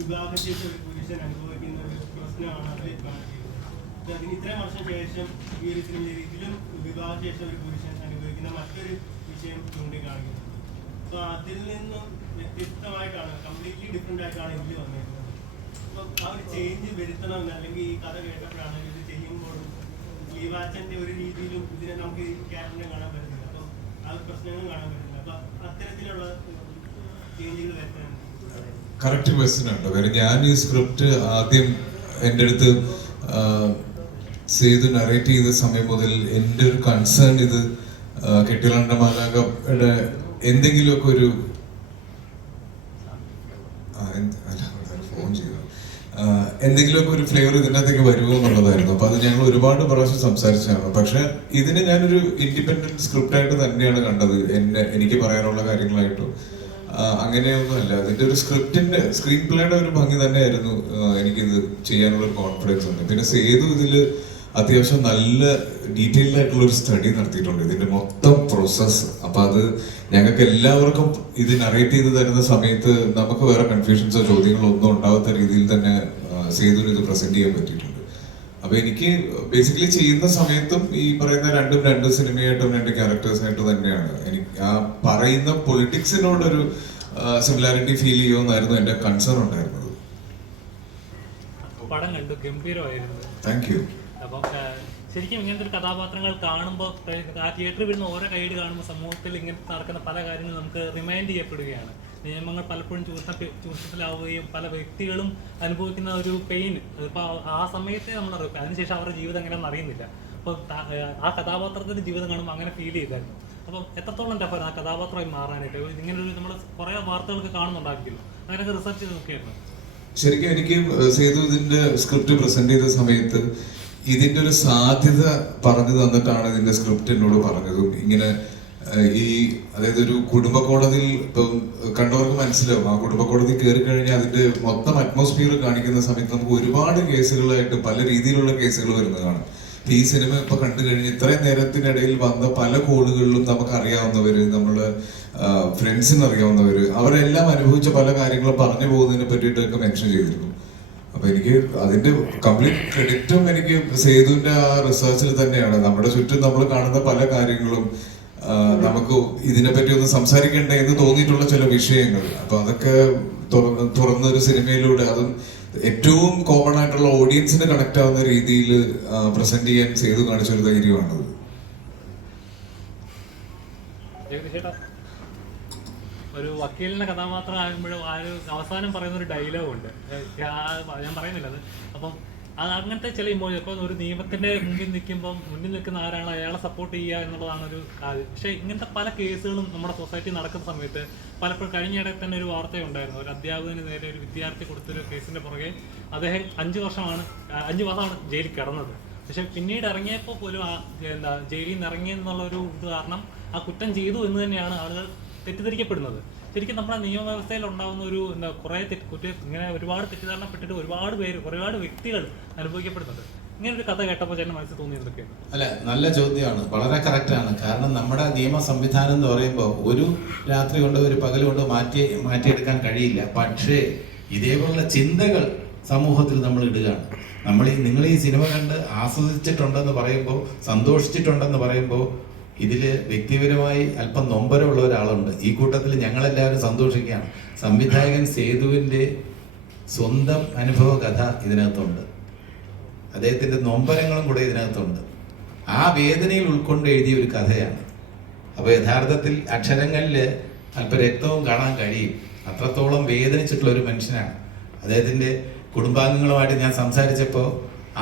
വിവാഹശേഷം ഒരു പുരുഷൻ അനുഭവിക്കുന്ന ഒരു പ്രശ്നമാണ് അതിൽ കാണിക്കുന്നത്. അതിന് ഇത്രയും വർഷം ശേഷം ഈ ഒരു സിനിമയിൽ ഇതിലും വിവാഹശേഷം ഒരു പുരുഷൻ അനുഭവിക്കുന്ന മറ്റൊരു വിഷയം ചൂണ്ടിക്കാണിക്കുന്നത്. അപ്പോൾ അതിൽ നിന്നും വ്യത്യസ്തമായിട്ടാണ്, കംപ്ലീറ്റ്ലി ഡിഫറെൻ്റ് ആയിട്ടാണ് ഇതിൽ വന്നിരിക്കുന്നത്. അപ്പോൾ ആ ഒരു ചേഞ്ച് വരുത്തണമെന്ന്, അല്ലെങ്കിൽ ഈ കഥ കേട്ടപ്പോഴാണ് ഇത് ചെയ്യുമ്പോഴും ലീവാച്ചൻ്റെ ഒരു രീതിയിലും ഇതിനെ നമുക്ക് ഈ ക്യാരക്ടറിനെ കാണാൻ പറ്റുന്നില്ല. അപ്പോൾ ആ ഒരു പ്രശ്നങ്ങളും കാണാൻ പറ്റുന്നില്ല. അപ്പോൾ അത്തരത്തിലുള്ള ചേഞ്ചുകൾ വരുത്താൻ കറക്റ്റ് ക്വസ്റ്റ്യൻ ഉണ്ട്. കാര്യം ഞാൻ ഈ സ്ക്രിപ്റ്റ് ആദ്യം എൻ്റെ അടുത്ത് ചെയ്ത് നറേറ്റ് ചെയ്ത സമയം മുതൽ എൻ്റെ ഒരു കൺസേൺ ഇത് കെട്ടിലാണ്ട മാലാഖയുടെ എന്തെങ്കിലുമൊക്കെ ഒരു ഫോൺ ചെയ്തു എന്തെങ്കിലുമൊക്കെ ഒരു ഫ്ലേവർ ഇതിനകത്തേക്ക് വരുമോ എന്നുള്ളതായിരുന്നു. അപ്പൊ അത് ഞങ്ങൾ ഒരുപാട് പ്രാവശ്യം സംസാരിച്ചതാണ്. പക്ഷെ ഇതിന് ഞാനൊരു ഇൻഡിപെൻഡന്റ് സ്ക്രിപ്റ്റായിട്ട് തന്നെയാണ് കണ്ടത്. എനിക്ക് പറയാനുള്ള കാര്യങ്ങളായിട്ടും അങ്ങനെയൊന്നുമല്ല. അതിന്റെ ഒരു സ്ക്രീൻ പ്ലേയുടെ ഒരു ഭംഗി തന്നെയായിരുന്നു എനിക്കിത് ചെയ്യാനുള്ള ഒരു കോൺഫിഡൻസ് ഉണ്ട്. പിന്നെ സേതു ഇതില് അത്യാവശ്യം നല്ല ഡീറ്റെയിൽഡ് ആയിട്ടുള്ള ഒരു സ്റ്റഡി നടത്തിയിട്ടുണ്ട് ഇതിന്റെ മൊത്തം പ്രോസസ്സ്. അപ്പൊ അത് ഞങ്ങൾക്ക് എല്ലാവർക്കും ഇത് നറേറ്റ് ചെയ്ത് തരുന്ന സമയത്ത് നമുക്ക് വേറെ കൺഫ്യൂഷൻസോ ചോദ്യങ്ങളോ ഒന്നും ഉണ്ടാവാത്ത രീതിയിൽ തന്നെ സേതുവിന് ഇത് പ്രസന്റ് ചെയ്യാൻ പറ്റിയിട്ടുണ്ട്. അപ്പൊ എനിക്ക് ബേസിക്കലി ചെയ്യുന്ന സമയത്തും ഈ പറയുന്ന രണ്ട് സിനിമയായിട്ടും 2 ക്യാരക്ടേഴ്സായിട്ട് തന്നെയാണ് എനിക്ക് ആ പറയുന്ന പൊളിറ്റിക്സിനോടൊരു സിമിലാരിറ്റി ഫീൽ ചെയ്യുമെന്നായിരുന്നു എന്റെ കൺസേൺ ഉണ്ടായിരുന്നത്. പടം കണ്ടു, ഗംഭീരമായിരുന്നു. Thank you. അപ്പം ശരിക്കും ഇങ്ങനത്തെ ഒരു കഥാപാത്രങ്ങൾ കാണുമ്പോൾ ആ തിയേറ്ററിൽ വരുന്ന ഓരോ കൈഡ് കാണുമ്പോൾ സമൂഹത്തിൽ ഇങ്ങനത്തെ നടക്കുന്ന പല കാര്യങ്ങളും നമുക്ക് റിമൈൻഡ് ചെയ്യപ്പെടുകയാണ്. നിയമങ്ങൾ പലപ്പോഴും ചൂഷണത്തിലാവുകയും പല വ്യക്തികളും അനുഭവിക്കുന്ന ഒരു പെയിൻ ഇപ്പോൾ ആ സമയത്തെ നമ്മൾ അറിയും. അതിനുശേഷം അവരുടെ ജീവിതം എങ്ങനെയാണെന്ന് അറിയുന്നില്ല. അപ്പോൾ ആ കഥാപാത്രത്തിൻ്റെ ജീവിതം കാണുമ്പോൾ അങ്ങനെ ഫീൽ ചെയ്തായിരുന്നു. അപ്പം എത്രത്തോളം ടഫായിരുന്നു ആ കഥാപാത്രമായി മാറാനായിട്ട്? ഇങ്ങനൊരു നമ്മൾ കുറേ വാർത്തകളൊക്കെ കാണുന്നുണ്ടാക്കിയല്ലോ, അങ്ങനെയൊക്കെ റിസർച്ച് ചെയ്ത് നോക്കിയായിരുന്നു. ശരിക്കും എനിക്ക് സേതു ഇതിന്റെ സ്ക്രിപ്റ്റ് പ്രസന്റ് ചെയ്ത സമയത്ത് ഇതിന്റെ ഒരു സാധ്യത പറഞ്ഞു തന്നിട്ടാണ് ഇതിന്റെ സ്ക്രിപ്റ്റ് എന്നോട് പറഞ്ഞതും. ഇങ്ങനെ അതായത് ഒരു കുടുംബ കോടതിയിൽ ഇപ്പം കണ്ടവർക്ക് മനസ്സിലാവും. ആ കുടുംബ കോടതി കയറി കഴിഞ്ഞാൽ അതിന്റെ മൊത്തം അറ്റ്മോസ്ഫിയർ കാണിക്കുന്ന സമയത്ത് നമുക്ക് ഒരുപാട് കേസുകളായിട്ട് പല രീതിയിലുള്ള കേസുകൾ വരുന്നത് കാണാം. ഈ സിനിമ ഇപ്പൊ കണ്ടു കഴിഞ്ഞ് ഇത്രയും നേരത്തിനിടയിൽ വന്ന പല കോളുകളിലും നമുക്ക് അറിയാവുന്നവര്, നമ്മള് ഫ്രണ്ട്സിന് അറിയാവുന്നവര്, അവരെല്ലാം അനുഭവിച്ച പല കാര്യങ്ങളും പറഞ്ഞു പോകുന്നതിനെ പറ്റിയിട്ടൊക്കെ മെൻഷൻ ചെയ്തിരുന്നു. അപ്പൊ എനിക്ക് അതിന്റെ കംപ്ലീറ്റ് ക്രെഡിറ്റും എനിക്ക് സേതുവിന്റെ ആ റിസർച്ചിൽ തന്നെയാണ്. നമ്മുടെ ചുറ്റും നമ്മൾ കാണുന്ന പല കാര്യങ്ങളും നമുക്ക് ഇതിനെപ്പറ്റി ഒന്ന് സംസാരിക്കണ്ടേ എന്ന് തോന്നിയിട്ടുള്ള ചില വിഷയങ്ങൾ, അപ്പൊ അതൊക്കെ തുറന്നൊരു സിനിമയിലൂടെ അതും ഏറ്റവും കോമൺ ആയിട്ടുള്ള ഓഡിയൻസിന് കണക്ട് ആവുന്ന രീതിയിൽ പ്രസന്റ് ചെയ്യാൻ ചെയ്തു കാണിച്ചൊരു ധൈര്യമാണത്. ഒരു വക്കീലിന്റെ കഥാപാത്രം ആകുമ്പോഴും ആ ഒരു അവസാനം പറയുന്ന ഒരു ഡയലോഗ് ഉണ്ട്, ഞാൻ പറയുന്നില്ല അത്. അപ്പം അത് അങ്ങനത്തെ ചില ഇമോജി, അപ്പോൾ ഒരു നിയമത്തിന്റെ മുന്നിൽ നിൽക്കുന്ന ആരാണ് അയാളെ സപ്പോർട്ട് ചെയ്യുക എന്നുള്ളതാണ് ഒരു കാര്യം. പക്ഷേ ഇങ്ങനത്തെ പല കേസുകളും നമ്മുടെ സൊസൈറ്റി നടക്കുന്ന സമയത്ത് പലപ്പോഴും കഴിഞ്ഞിടെ തന്നെ ഒരു വാർത്തയുണ്ടായിരുന്നു. ഒരു അധ്യാപകന് നേരെ ഒരു വിദ്യാർത്ഥി കൊടുത്തൊരു കേസിന്റെ പുറകെ അദ്ദേഹം 5 മാസമാണ് ജയിലിൽ കിടന്നത്. പക്ഷെ പിന്നീട് ഇറങ്ങിയപ്പോൾ പോലും ജയിലിൽ നിന്ന് ഇറങ്ങിയെന്നുള്ള ഒരു ഇത് കാരണം ആ കുറ്റം ചെയ്തു എന്ന് തന്നെയാണ് ആളുകൾ തെറ്റിദ്ധരിക്കപ്പെടുന്നത്. ശരിക്കും നമ്മുടെ നിയമവ്യവസ്ഥയിൽ ഉണ്ടാകുന്ന ഒരു ഇങ്ങനെ ഒരുപാട് തെറ്റിദ്ധാരണപ്പെട്ടിട്ട് ഒരുപാട് വ്യക്തികൾ അനുഭവിക്കപ്പെടുന്നുണ്ട്. ഇങ്ങനെ ഒരു കഥ കേട്ടപ്പോൾ ചേട്ടൻ മനസ്സിൽ തോന്നിയതൊക്കെ അല്ല, നല്ല ചോദ്യമാണ്, വളരെ കറക്റ്റാണ്. കാരണം നമ്മുടെ നിയമ സംവിധാനം എന്ന് പറയുമ്പോൾ ഒരു രാത്രി കൊണ്ട് ഒരു പകൽ കൊണ്ട് മാറ്റിയെടുക്കാൻ കഴിയില്ല. പക്ഷേ ഇതേപോലുള്ള ചിന്തകൾ സമൂഹത്തിൽ നമ്മൾ ഇടുകയാണ്. നിങ്ങൾ ഈ സിനിമ കണ്ട് ആസ്വദിച്ചിട്ടുണ്ടെന്ന് പറയുമ്പോൾ, സന്തോഷിച്ചിട്ടുണ്ടെന്ന് പറയുമ്പോൾ ഇതിൽ വ്യക്തിപരമായി അല്പം നൊമ്പരമുള്ള ഒരാളുണ്ട്. ഈ കൂട്ടത്തിൽ ഞങ്ങളെല്ലാവരും സന്തോഷിക്കുകയാണ്. സംവിധായകൻ സേതുവിൻ്റെ സ്വന്തം അനുഭവ കഥ ഇതിനകത്തുണ്ട്, അദ്ദേഹത്തിൻ്റെ നൊമ്പരങ്ങളും കൂടെ ഇതിനകത്തുണ്ട്. ആ വേദനയിൽ ഉൾക്കൊണ്ട് എഴുതിയ ഒരു കഥയാണ്. അപ്പോൾ യഥാർത്ഥത്തിൽ അക്ഷരങ്ങളിൽ അല്പം രക്തവും കാണാൻ കഴിയും. അത്രത്തോളം വേദനിച്ചിട്ടുള്ള ഒരു മനുഷ്യനാണ്. അദ്ദേഹത്തിൻ്റെ കുടുംബാംഗങ്ങളുമായിട്ട് ഞാൻ സംസാരിച്ചപ്പോൾ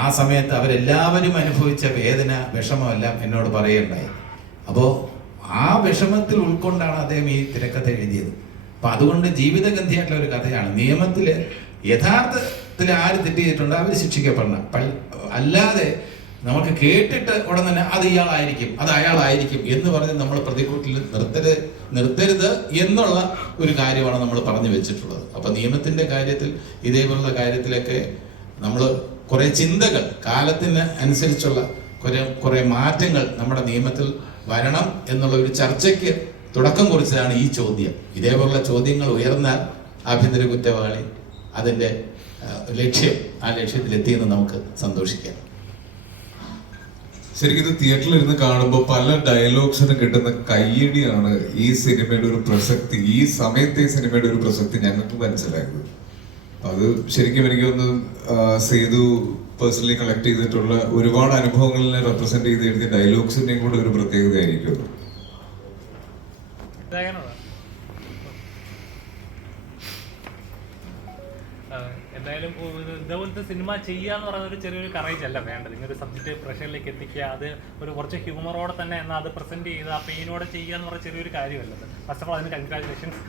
ആ സമയത്ത് അവരെല്ലാവരും അനുഭവിച്ച വേദന, വിഷമമെല്ലാം എന്നോട് പറയുകയുണ്ടായി. അപ്പോൾ ആ വിഷമത്തിൽ ഉൾക്കൊണ്ടാണ് അദ്ദേഹം ഈ തിരക്കഥ എഴുതിയത്. അപ്പം അതുകൊണ്ട് ജീവിതഗന്ധിയായിട്ടുള്ള ഒരു കഥയാണ്. നിയമത്തിൽ യഥാർത്ഥത്തിൽ ആര് തെറ്റ് ചെയ്തിട്ടുണ്ട് അവർ ശിക്ഷിക്കപ്പെടണം. അല്ലാതെ നമുക്ക് കേട്ടിട്ട് ഉടൻ തന്നെ അത് ഇയാളായിരിക്കും, അത് അയാളായിരിക്കും എന്ന് പറഞ്ഞ് നമ്മൾ പ്രതിക്കൂട്ടിൽ നിർത്തരുത് എന്നുള്ള ഒരു കാര്യമാണ് നമ്മൾ പറഞ്ഞു വെച്ചിട്ടുള്ളത്. അപ്പം നിയമത്തിൻ്റെ കാര്യത്തിൽ ഇതേപോലുള്ള കാര്യത്തിലൊക്കെ നമ്മൾ കുറേ ചിന്തകൾ, കാലത്തിന് അനുസരിച്ചുള്ള കുറേ മാറ്റങ്ങൾ നമ്മുടെ നിയമത്തിൽ വരണം എന്നുള്ള ഒരു ചർച്ചയ്ക്ക് തുടക്കം കുറിച്ചതാണ് ഈ ചോദ്യം. ഇതേപോലുള്ള ചോദ്യങ്ങൾ ഉയർന്നാൽ ആഭ്യന്തര കുറ്റവാളി, അതിൻ്റെ ആ ലക്ഷ്യത്തിലെത്തിയെന്ന് നമുക്ക് സന്തോഷിക്കാം. ശരിക്കും ഇത് തിയേറ്ററിൽ ഇരുന്ന് കാണുമ്പോൾ പല ഡയലോഗ്സിന് കിട്ടുന്ന കയ്യടിയാണ് ഈ സിനിമയുടെ ഒരു പ്രസക്തി, ഈ സമയത്തെ ഈ സിനിമയുടെ ഒരു പ്രസക്തി ഞങ്ങൾക്ക് മനസ്സിലായത്. അത് ശരിക്കും എനിക്കൊന്ന് സേതു പേഴ്സണലി കളക്ട് ചെയ്തിട്ടുള്ള ഒരുപാട് അനുഭവങ്ങളിനെ റെപ്രസെന്റ് ചെയ്ത് എഴുതിയ ഡയലോഗ്സിന്റെയും കൂടെ ഒരു പ്രത്യേകതയായിരിക്കും. എന്തായാലും ഇതേപോലത്തെ സിനിമ ചെയ്യുക എന്ന് പറയുന്ന ഒരു ചെറിയൊരു കറേജ് അല്ല വേണ്ടത്. ഇങ്ങനെ ഒരു സബ്ജക്റ്റ് പ്രഷറിലേക്ക് എത്തിക്കുക, അത് ഒരു കുറച്ച് ഹ്യൂമറോടെ തന്നെ എന്നാൽ അത് പ്രസന്റ് ചെയ്ത് ആ പെയിനോടെ ചെയ്യുക എന്ന് പറഞ്ഞ ചെറിയൊരു കാര്യമല്ലത്. ഫസ്റ്റ് ഓഫ് ഓൾ അതിന് കൺഗ്രാജുലേഷൻസ്.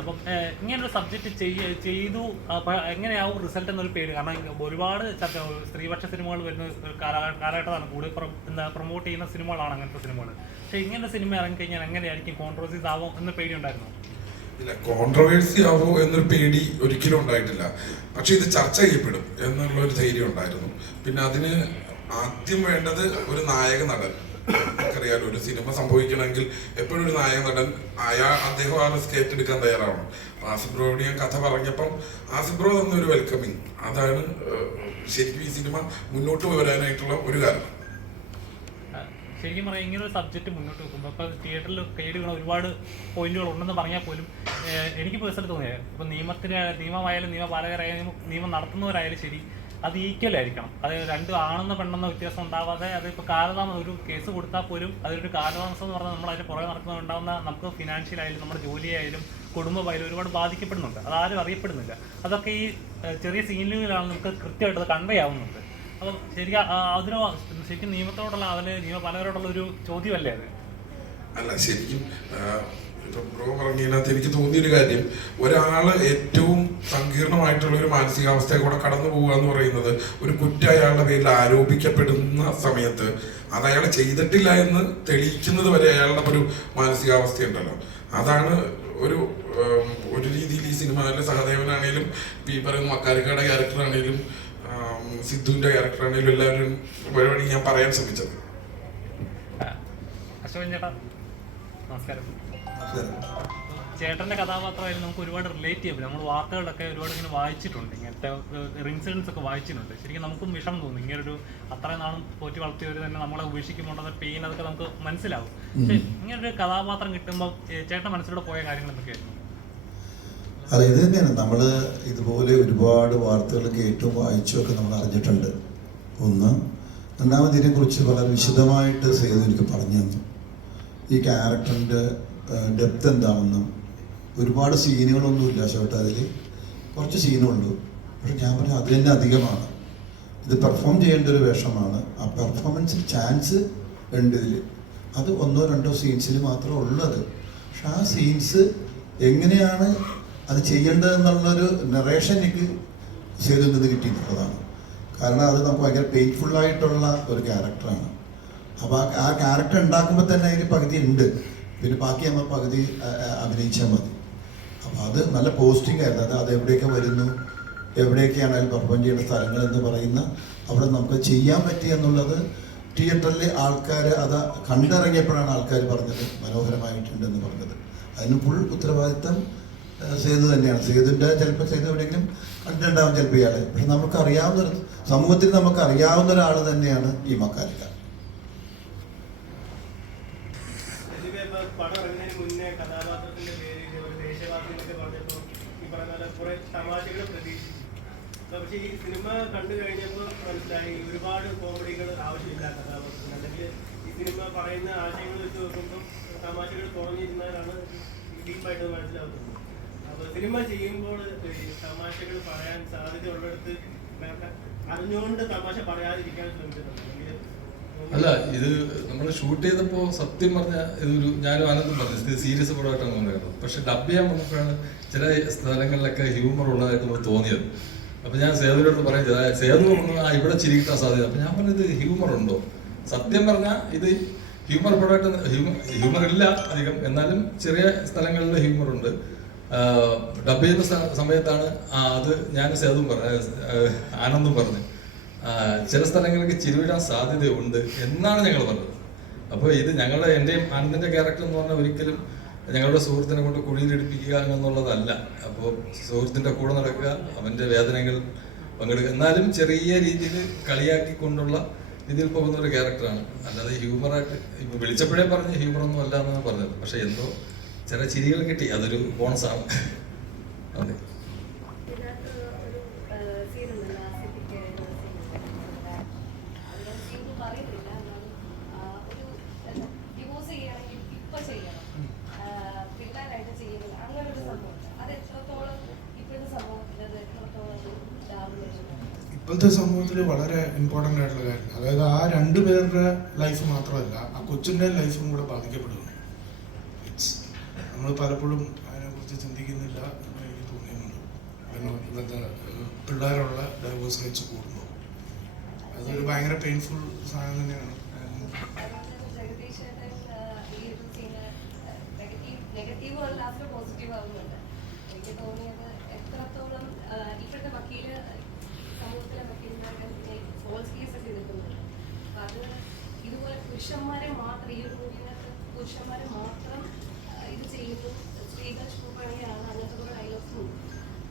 അപ്പം ഇങ്ങനൊരു സബ്ജക്റ്റ് ചെയ്തു എങ്ങനെയാവും റിസൾട്ട് എന്നൊരു പേര്. കാരണം ഒരുപാട് സ്ത്രീപക്ഷ സിനിമകൾ വരുന്ന ഒരു കാലഘട്ടമാണ്, കൂടുതൽ പ്രൊമോട്ട് ചെയ്യുന്ന സിനിമകളാണ് അങ്ങനത്തെ സിനിമകൾ. പക്ഷേ ഇങ്ങനത്തെ സിനിമ ഇറങ്ങിക്കഴിഞ്ഞാൽ എങ്ങനെയായിരിക്കും, കോൺട്രവേഴ്സീസ് ആവും എന്ന പേടി ഉണ്ടായിരുന്നു? ഇല്ല, കോൺട്രവേഴ്സി ആവോ എന്നൊരു പേടി ഒരിക്കലും ഉണ്ടായിട്ടില്ല. പക്ഷെ ഇത് ചർച്ച ചെയ്യപ്പെടും എന്നുള്ളൊരു ധൈര്യം ഉണ്ടായിരുന്നു. പിന്നെ അതിന് ആദ്യം വേണ്ടത് ഒരു നായക നടൻ. നമുക്കറിയാലോ, ഒരു സിനിമ സംഭവിക്കണമെങ്കിൽ എപ്പോഴും ഒരു നായക നടൻ അദ്ദേഹം ആ റിസ്ക് ഏറ്റെടുക്കാൻ തയ്യാറാവണം. ആസിഫ് ബ്രോയോട് ഞാൻ കഥ പറഞ്ഞപ്പം ആസിഫ് ബ്രോ തന്നൊരു വെൽക്കമിങ്, അതാണ് ശരിക്കും ഈ സിനിമ മുന്നോട്ട് വരാനായിട്ടുള്ള ഒരു കാരണം. ശരിക്കും പറയാം, ഇങ്ങനെ ഒരു സബ്ജക്റ്റ് മുന്നോട്ട് വെക്കുമ്പോൾ ഇപ്പോൾ തിയേറ്ററിൽ കൈയടിക്കുന്ന ഒരുപാട് പോയിന്റുകൾ ഉണ്ടെന്ന് പറഞ്ഞാൽ പോലും എനിക്ക് പേഴ്സണലി തോന്നിയത് ഇപ്പോൾ നിയമമായാലും നിയമപാലകരായാലും നിയമം നടത്തുന്നവരായാലും ശരി, അത് ഈക്വൽ ആയിരിക്കണം. അത് രണ്ടും ആണെന്നോ പെണ്ണെന്നോ വ്യത്യാസം ഉണ്ടാവാതെ, അതിപ്പോൾ കാലതാമസം ഒരു കേസ് കൊടുത്താൽ പോലും അതിലൊരു കാലതാമസം എന്ന് പറഞ്ഞാൽ നമ്മൾ അതിന് പുറകെ നടക്കുന്നുണ്ടാകുന്ന നമുക്ക് ഫിനാൻഷ്യലായാലും നമ്മുടെ ജോലിയായാലും കുടുംബമായാലും ഒരുപാട് ബാധിക്കപ്പെടുന്നുണ്ട്. അതാരും അറിയപ്പെടുന്നില്ല. അതൊക്കെ ഈ ചെറിയ സീനുകളിലാണ് നമുക്ക് കൃത്യമായിട്ട് അത് കൺവേ ആവുന്നുണ്ട്. അപ്പം ശരിക്കും നിയമത്തോടുള്ള നിയമപാലകരോടുള്ള ഒരു ചോദ്യമല്ലേ അത്? അല്ല, ശരിക്കും ഇപ്പൊ ബ്രോ പറഞ്ഞതിനകത്ത് എനിക്ക് തോന്നിയൊരു കാര്യം, ഒരാള് ഏറ്റവും സങ്കീർണമായിട്ടുള്ള ഒരു മാനസികാവസ്ഥയെ കൂടെ കടന്നു പോകുക എന്ന് പറയുന്നത് ഒരു കുറ്റം അയാളുടെ പേരിൽ ആരോപിക്കപ്പെടുന്ന സമയത്ത് അത് അയാൾ ചെയ്തിട്ടില്ല എന്ന് തെളിയിക്കുന്നത് വരെ അയാളുടെ ഒരു മാനസികാവസ്ഥയുണ്ടല്ലോ. അതാണ് ഒരു രീതിയിൽ ഈ സിനിമയിലെ സഹദേവനാണേലും ഈ പറയുന്ന മക്കാരിക്കയുടെ ക്യാരക്ടറാണേലും സിദ്ധുവിന്റെ ക്യാരക്ടറാണേലും എല്ലാവരും പരിപാടി ഞാൻ പറയാൻ ശ്രമിച്ചത്. അശോകൻ ചേട്ടാ നമസ്കാരം. ചേട്ടന്റെ കഥാപാത്രമായാലും നമുക്ക് ഒരുപാട് റിലേറ്റ് ചെയ്യാൻ പറ്റും. നമ്മൾ വാർത്തകളിലൊക്കെ ഒരുപാട് ഇങ്ങനെ വായിച്ചിട്ടുണ്ട്, ഇങ്ങനത്തെ ഇൻസിഡൻസ് ഒക്കെ വായിച്ചിട്ടുണ്ട്. ശരിക്കും നമുക്കും വിഷമം തോന്നും. ഇങ്ങനൊരു അത്രയും നാളും പോറ്റി വളർത്തിയവർ തന്നെ നമ്മളെ ഉപേക്ഷിക്കുമ്പോൾ പെയിൻ അതൊക്കെ നമുക്ക് മനസ്സിലാവും. പക്ഷെ ഇങ്ങനൊരു കഥാപാത്രം കിട്ടുമ്പോൾ ചേട്ടൻ മനസ്സിലൂടെ പോയ കാര്യങ്ങൾ എന്തൊക്കെയായിരുന്നു? അതെ, ഇത് തന്നെയാണ്. നമ്മൾ ഇതുപോലെ ഒരുപാട് വാർത്തകൾ കേട്ടും വായിച്ചും ഒക്കെ നമ്മൾ അറിഞ്ഞിട്ടുണ്ട്. ഒന്ന്, രണ്ടാമത് ഇതിനെക്കുറിച്ച് വളരെ വിശദമായിട്ട് സേതു എനിക്ക് പറഞ്ഞു തന്നു. ഈ ക്യാരക്ടറിൻ്റെ ഡെപ്ത് എന്താണെന്നും, ഒരുപാട് സീനുകളൊന്നുമില്ല ഷോട്ട്, അതിൽ കുറച്ച് സീനുള്ളൂ. പക്ഷെ ഞാൻ പറഞ്ഞു അത് തന്നെ അധികമാണ്. ഇത് പെർഫോം ചെയ്യേണ്ട ഒരു വേഷമാണ്. ആ പെർഫോമൻസിൽ ചാൻസ് ഉണ്ട് ഇതിൽ. അത് 1-2 സീൻസിൽ മാത്രമേ ഉള്ളത്. പക്ഷെ ആ സീൻസ് എങ്ങനെയാണ് അത് ചെയ്യേണ്ടതെന്നുള്ളൊരു നറേഷൻ എനിക്ക് സേതുവിൽ നിന്ന് കിട്ടിയിട്ടുള്ളതാണ്. കാരണം അത് നമുക്ക് ഭയങ്കര പെയിൻഫുള്ളായിട്ടുള്ള ഒരു ക്യാരക്ടറാണ്. അപ്പോൾ ആ ക്യാരക്ടർ ഉണ്ടാക്കുമ്പോൾ തന്നെ അതിന് പകുതി ഉണ്ട്, പിന്നെ ബാക്കി നമ്മൾ പകുതി അഭിനയിച്ചാൽ മതി. അപ്പോൾ അത് നല്ല പോസ്റ്റിംഗ് ആയിരുന്നു. അത് എവിടെയൊക്കെ വരുന്നു, എവിടെയൊക്കെയാണ് അതിൽ പെർഫോം ചെയ്യേണ്ട സ്ഥലങ്ങൾ എന്ന് പറയുന്ന അവിടെ നമുക്ക് ചെയ്യാൻ പറ്റി എന്നുള്ളത് തിയേറ്ററിൽ ആൾക്കാർ അത് കണ്ടിറങ്ങിയപ്പോഴാണ് ആൾക്കാർ പറഞ്ഞത് മനോഹരമായിട്ടുണ്ടെന്ന് പറഞ്ഞത്. അതിന് ഫുൾ ഉത്തരവാദിത്തം സേതു തന്നെയാണ്. സേതുവിൻ്റെ ചിലപ്പോൾ സേതു എവിടെയെങ്കിലും കണ്ടിട്ടുണ്ടാവും ചിലപ്പോൾ ഇയാളെ. പക്ഷെ നമുക്ക് അറിയാവുന്ന സമൂഹത്തിൽ നമുക്ക് അറിയാവുന്ന ഒരാൾ തന്നെയാണ് ഈ മക്കാരിക്ക. പടം ഇറങ്ങുന്നതിന് മുന്നേ കഥാപാത്രത്തിന്റെ പേര് ഒരു ദേശവാസി എന്നൊക്കെ പറഞ്ഞപ്പോൾ ഈ പറഞ്ഞ കുറെ തമാശകൾ പ്രതീക്ഷിച്ചു. പക്ഷെ ഈ സിനിമ കണ്ടു കഴിഞ്ഞപ്പോൾ മനസ്സിലായി ഒരുപാട് കോമഡികൾ ആവശ്യമില്ല കഥാപാത്രത്തിന്. അല്ലെങ്കിൽ ഈ സിനിമ പറയുന്ന ആശയങ്ങൾ വെച്ച് നോക്കുമ്പോൾ തമാശകൾ കുറഞ്ഞിരുന്നാലാണ് ഡീപ്പായിട്ട് മനസ്സിലാവുന്നത്. അപ്പോൾ സിനിമ ചെയ്യുമ്പോൾ തമാശകൾ പറയാൻ സാധ്യത ഉള്ളിടത്ത് അറിഞ്ഞുകൊണ്ട് തമാശ പറയാതിരിക്കാൻ ശ്രമിക്കുന്നുണ്ട്. അല്ല, ഇത് നമ്മൾ ഷൂട്ട് ചെയ്തപ്പോൾ സത്യം പറഞ്ഞാൽ ഇതൊരു ഞാനും ആനന്ദം പറഞ്ഞു ഇത് സീരിയസ് പടമായിട്ടാണ് വന്നത്. പക്ഷെ ഡബ് ചെയ്യാൻ വന്നപ്പോഴാണ് ചില സ്ഥലങ്ങളിലൊക്കെ ഹ്യൂമർ ഉള്ളതായിട്ട് നമുക്ക് തോന്നിയത്. അപ്പം ഞാൻ സേതുവിനോട് പറയുന്നത് സേതു പറഞ്ഞു ഇവിടെ ചിരി കിട്ടാൻ സാധ്യത. അപ്പം ഞാൻ പറഞ്ഞത് ഹ്യൂമർ ഉണ്ടോ? സത്യം പറഞ്ഞാൽ ഇത് ഹ്യൂമർ പടമായിട്ട് ഹ്യൂമർ ഇല്ല അധികം, എന്നാലും ചെറിയ സ്ഥലങ്ങളിൽ ഹ്യൂമർ ഉണ്ട്. ഡബ് ചെയ്യുന്ന സമയത്താണ് അത് ഞാൻ സേതുവും ആനന്ദും പറഞ്ഞു ചില സ്ഥലങ്ങളിലേക്ക് ചിരിവിടാൻ സാധ്യതയുണ്ട് എന്നാണ് ഞങ്ങൾ പറഞ്ഞത്. അപ്പോൾ ഇത് ഞങ്ങളുടെ എൻ്റെയും ആനന്ദിൻ്റെ ക്യാരക്ടർ എന്ന് പറഞ്ഞാൽ ഒരിക്കലും ഞങ്ങളുടെ സുഹൃത്തിനെ കൊണ്ട് കുഴിയിലിടിപ്പിക്കുക എന്നുള്ളതല്ല. അപ്പോൾ സുഹൃത്തിൻ്റെ കൂടെ നടക്കുക, അവൻ്റെ വേദനകൾ പങ്കെടുക്കുക, എന്നാലും ചെറിയ രീതിയിൽ കളിയാക്കിക്കൊണ്ടുള്ള രീതിയിൽ പോകുന്ന ഒരു ക്യാരക്ടറാണ്. അല്ലാതെ ഹ്യൂമറായിട്ട് ഇപ്പം വിളിച്ചപ്പോഴേ പറഞ്ഞ് ഹ്യൂമറൊന്നും അല്ല എന്നാണ് പറഞ്ഞത്. പക്ഷെ എന്തോ ചെറിയ ചിരികൾ കിട്ടി, അതൊരു ബോണസാണ്. അതെ. ഇപ്പോഴത്തെ സമൂഹത്തിൽ വളരെ ഇമ്പോർട്ടൻ്റ് ആയിട്ടുള്ള കാര്യം, അതായത് ആ രണ്ടു പേരുടെ ലൈഫ് മാത്രമല്ല, ആ കൊച്ചിൻ്റെ ലൈഫും കൂടെ ബാധിക്കപ്പെടുന്നു. നമ്മൾ പലപ്പോഴും അതിനെക്കുറിച്ച് ചിന്തിക്കുന്നില്ല എന്ന് എനിക്ക് തോന്നിയിട്ടുണ്ട്. ഇന്നത്തെ പിള്ളേരുള്ള ഡൈവേഴ്സ് റേറ്റ്സ് കൂടുന്നു. അതൊരു ഭയങ്കര പെയിൻഫുൾ സാധനം തന്നെയാണ്. എനിക്ക് തോന്നിയത് എത്രത്തോളം ഇപ്പോഴത്തെ വക്കീല് സമൂഹത്തിലെ വക്കീലന്മാരുടെ ഫോൾസ് കേസൊക്കെ എടുക്കുന്നുണ്ട്. അപ്പം അത് ഇതുപോലെ പുരുഷന്മാരെ മാത്രം, ഈ ഒരു മൂവിനകത്ത് പുരുഷന്മാരെ മാത്രം ഇത് ചെയ്യുന്നു, സ്ത്രീകൾ ഷൂപ്പാണെങ്കിലാണ് അങ്ങനത്തെ കൂടെ ഡയലോഗ്സും ഉണ്ട്.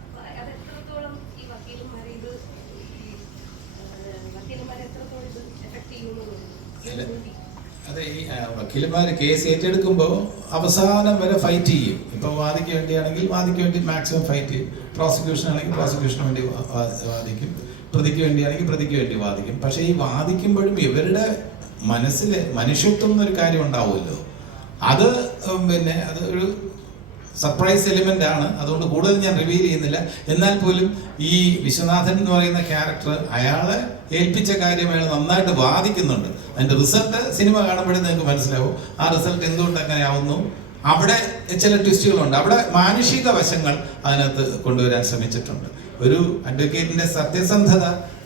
അപ്പം അത് എത്രത്തോളം ഈ വക്കീലന്മാരെ ഇത് എത്രത്തോളം ഇത് എഫക്ട് ചെയ്യുന്നു. അതെ, ഈ വക്കീലന്മാർ കേസ് ഏറ്റെടുക്കുമ്പോൾ അവസാനം വരെ ഫൈറ്റ് ചെയ്യും. ഇപ്പോൾ വാദിക്ക് വേണ്ടിയാണെങ്കിൽ വാദിക്ക് വേണ്ടി മാക്സിമം ഫൈറ്റ് ചെയ്യും, പ്രോസിക്യൂഷൻ ആണെങ്കിൽ പ്രോസിക്യൂഷന് വേണ്ടി വാദിക്കും, പ്രതിക്ക് വേണ്ടിയാണെങ്കിൽ പ്രതിക്ക് വേണ്ടി വാദിക്കും. പക്ഷേ ഈ വാദിക്കുമ്പോഴും ഇവരുടെ മനസ്സിൽ മനുഷ്യത്വം എന്നൊരു കാര്യം ഉണ്ടാവുമല്ലോ, അത് പിന്നെ അത് ഒരു സർപ്രൈസ് എലിമെൻ്റ് ആണ്. അതുകൊണ്ട് കൂടുതൽ ഞാൻ റിവീൽ ചെയ്യുന്നില്ല. എന്നാൽ പോലും ഈ വിശ്വനാഥൻ എന്ന് പറയുന്ന ക്യാരക്ടർ അയാളെ ഏൽപ്പിച്ച കാര്യം അയാൾ നന്നായിട്ട് വാദിക്കുന്നുണ്ട്. അതിൻ്റെ റിസൾട്ട് സിനിമ കാണുമ്പോഴേ നിങ്ങൾക്ക് മനസ്സിലാവും ആ റിസൾട്ട് എന്തുകൊണ്ട് അങ്ങനെ ആവുന്നു. അവിടെ ചില ട്വിസ്റ്റുകളുണ്ട്, അവിടെ മാനുഷിക വശങ്ങൾ അതിനകത്ത് കൊണ്ടുവരാൻ ശ്രമിച്ചിട്ടുണ്ട്. ഒരു അഡ്വക്കേറ്റിൻ്റെ സത്യസന്ധത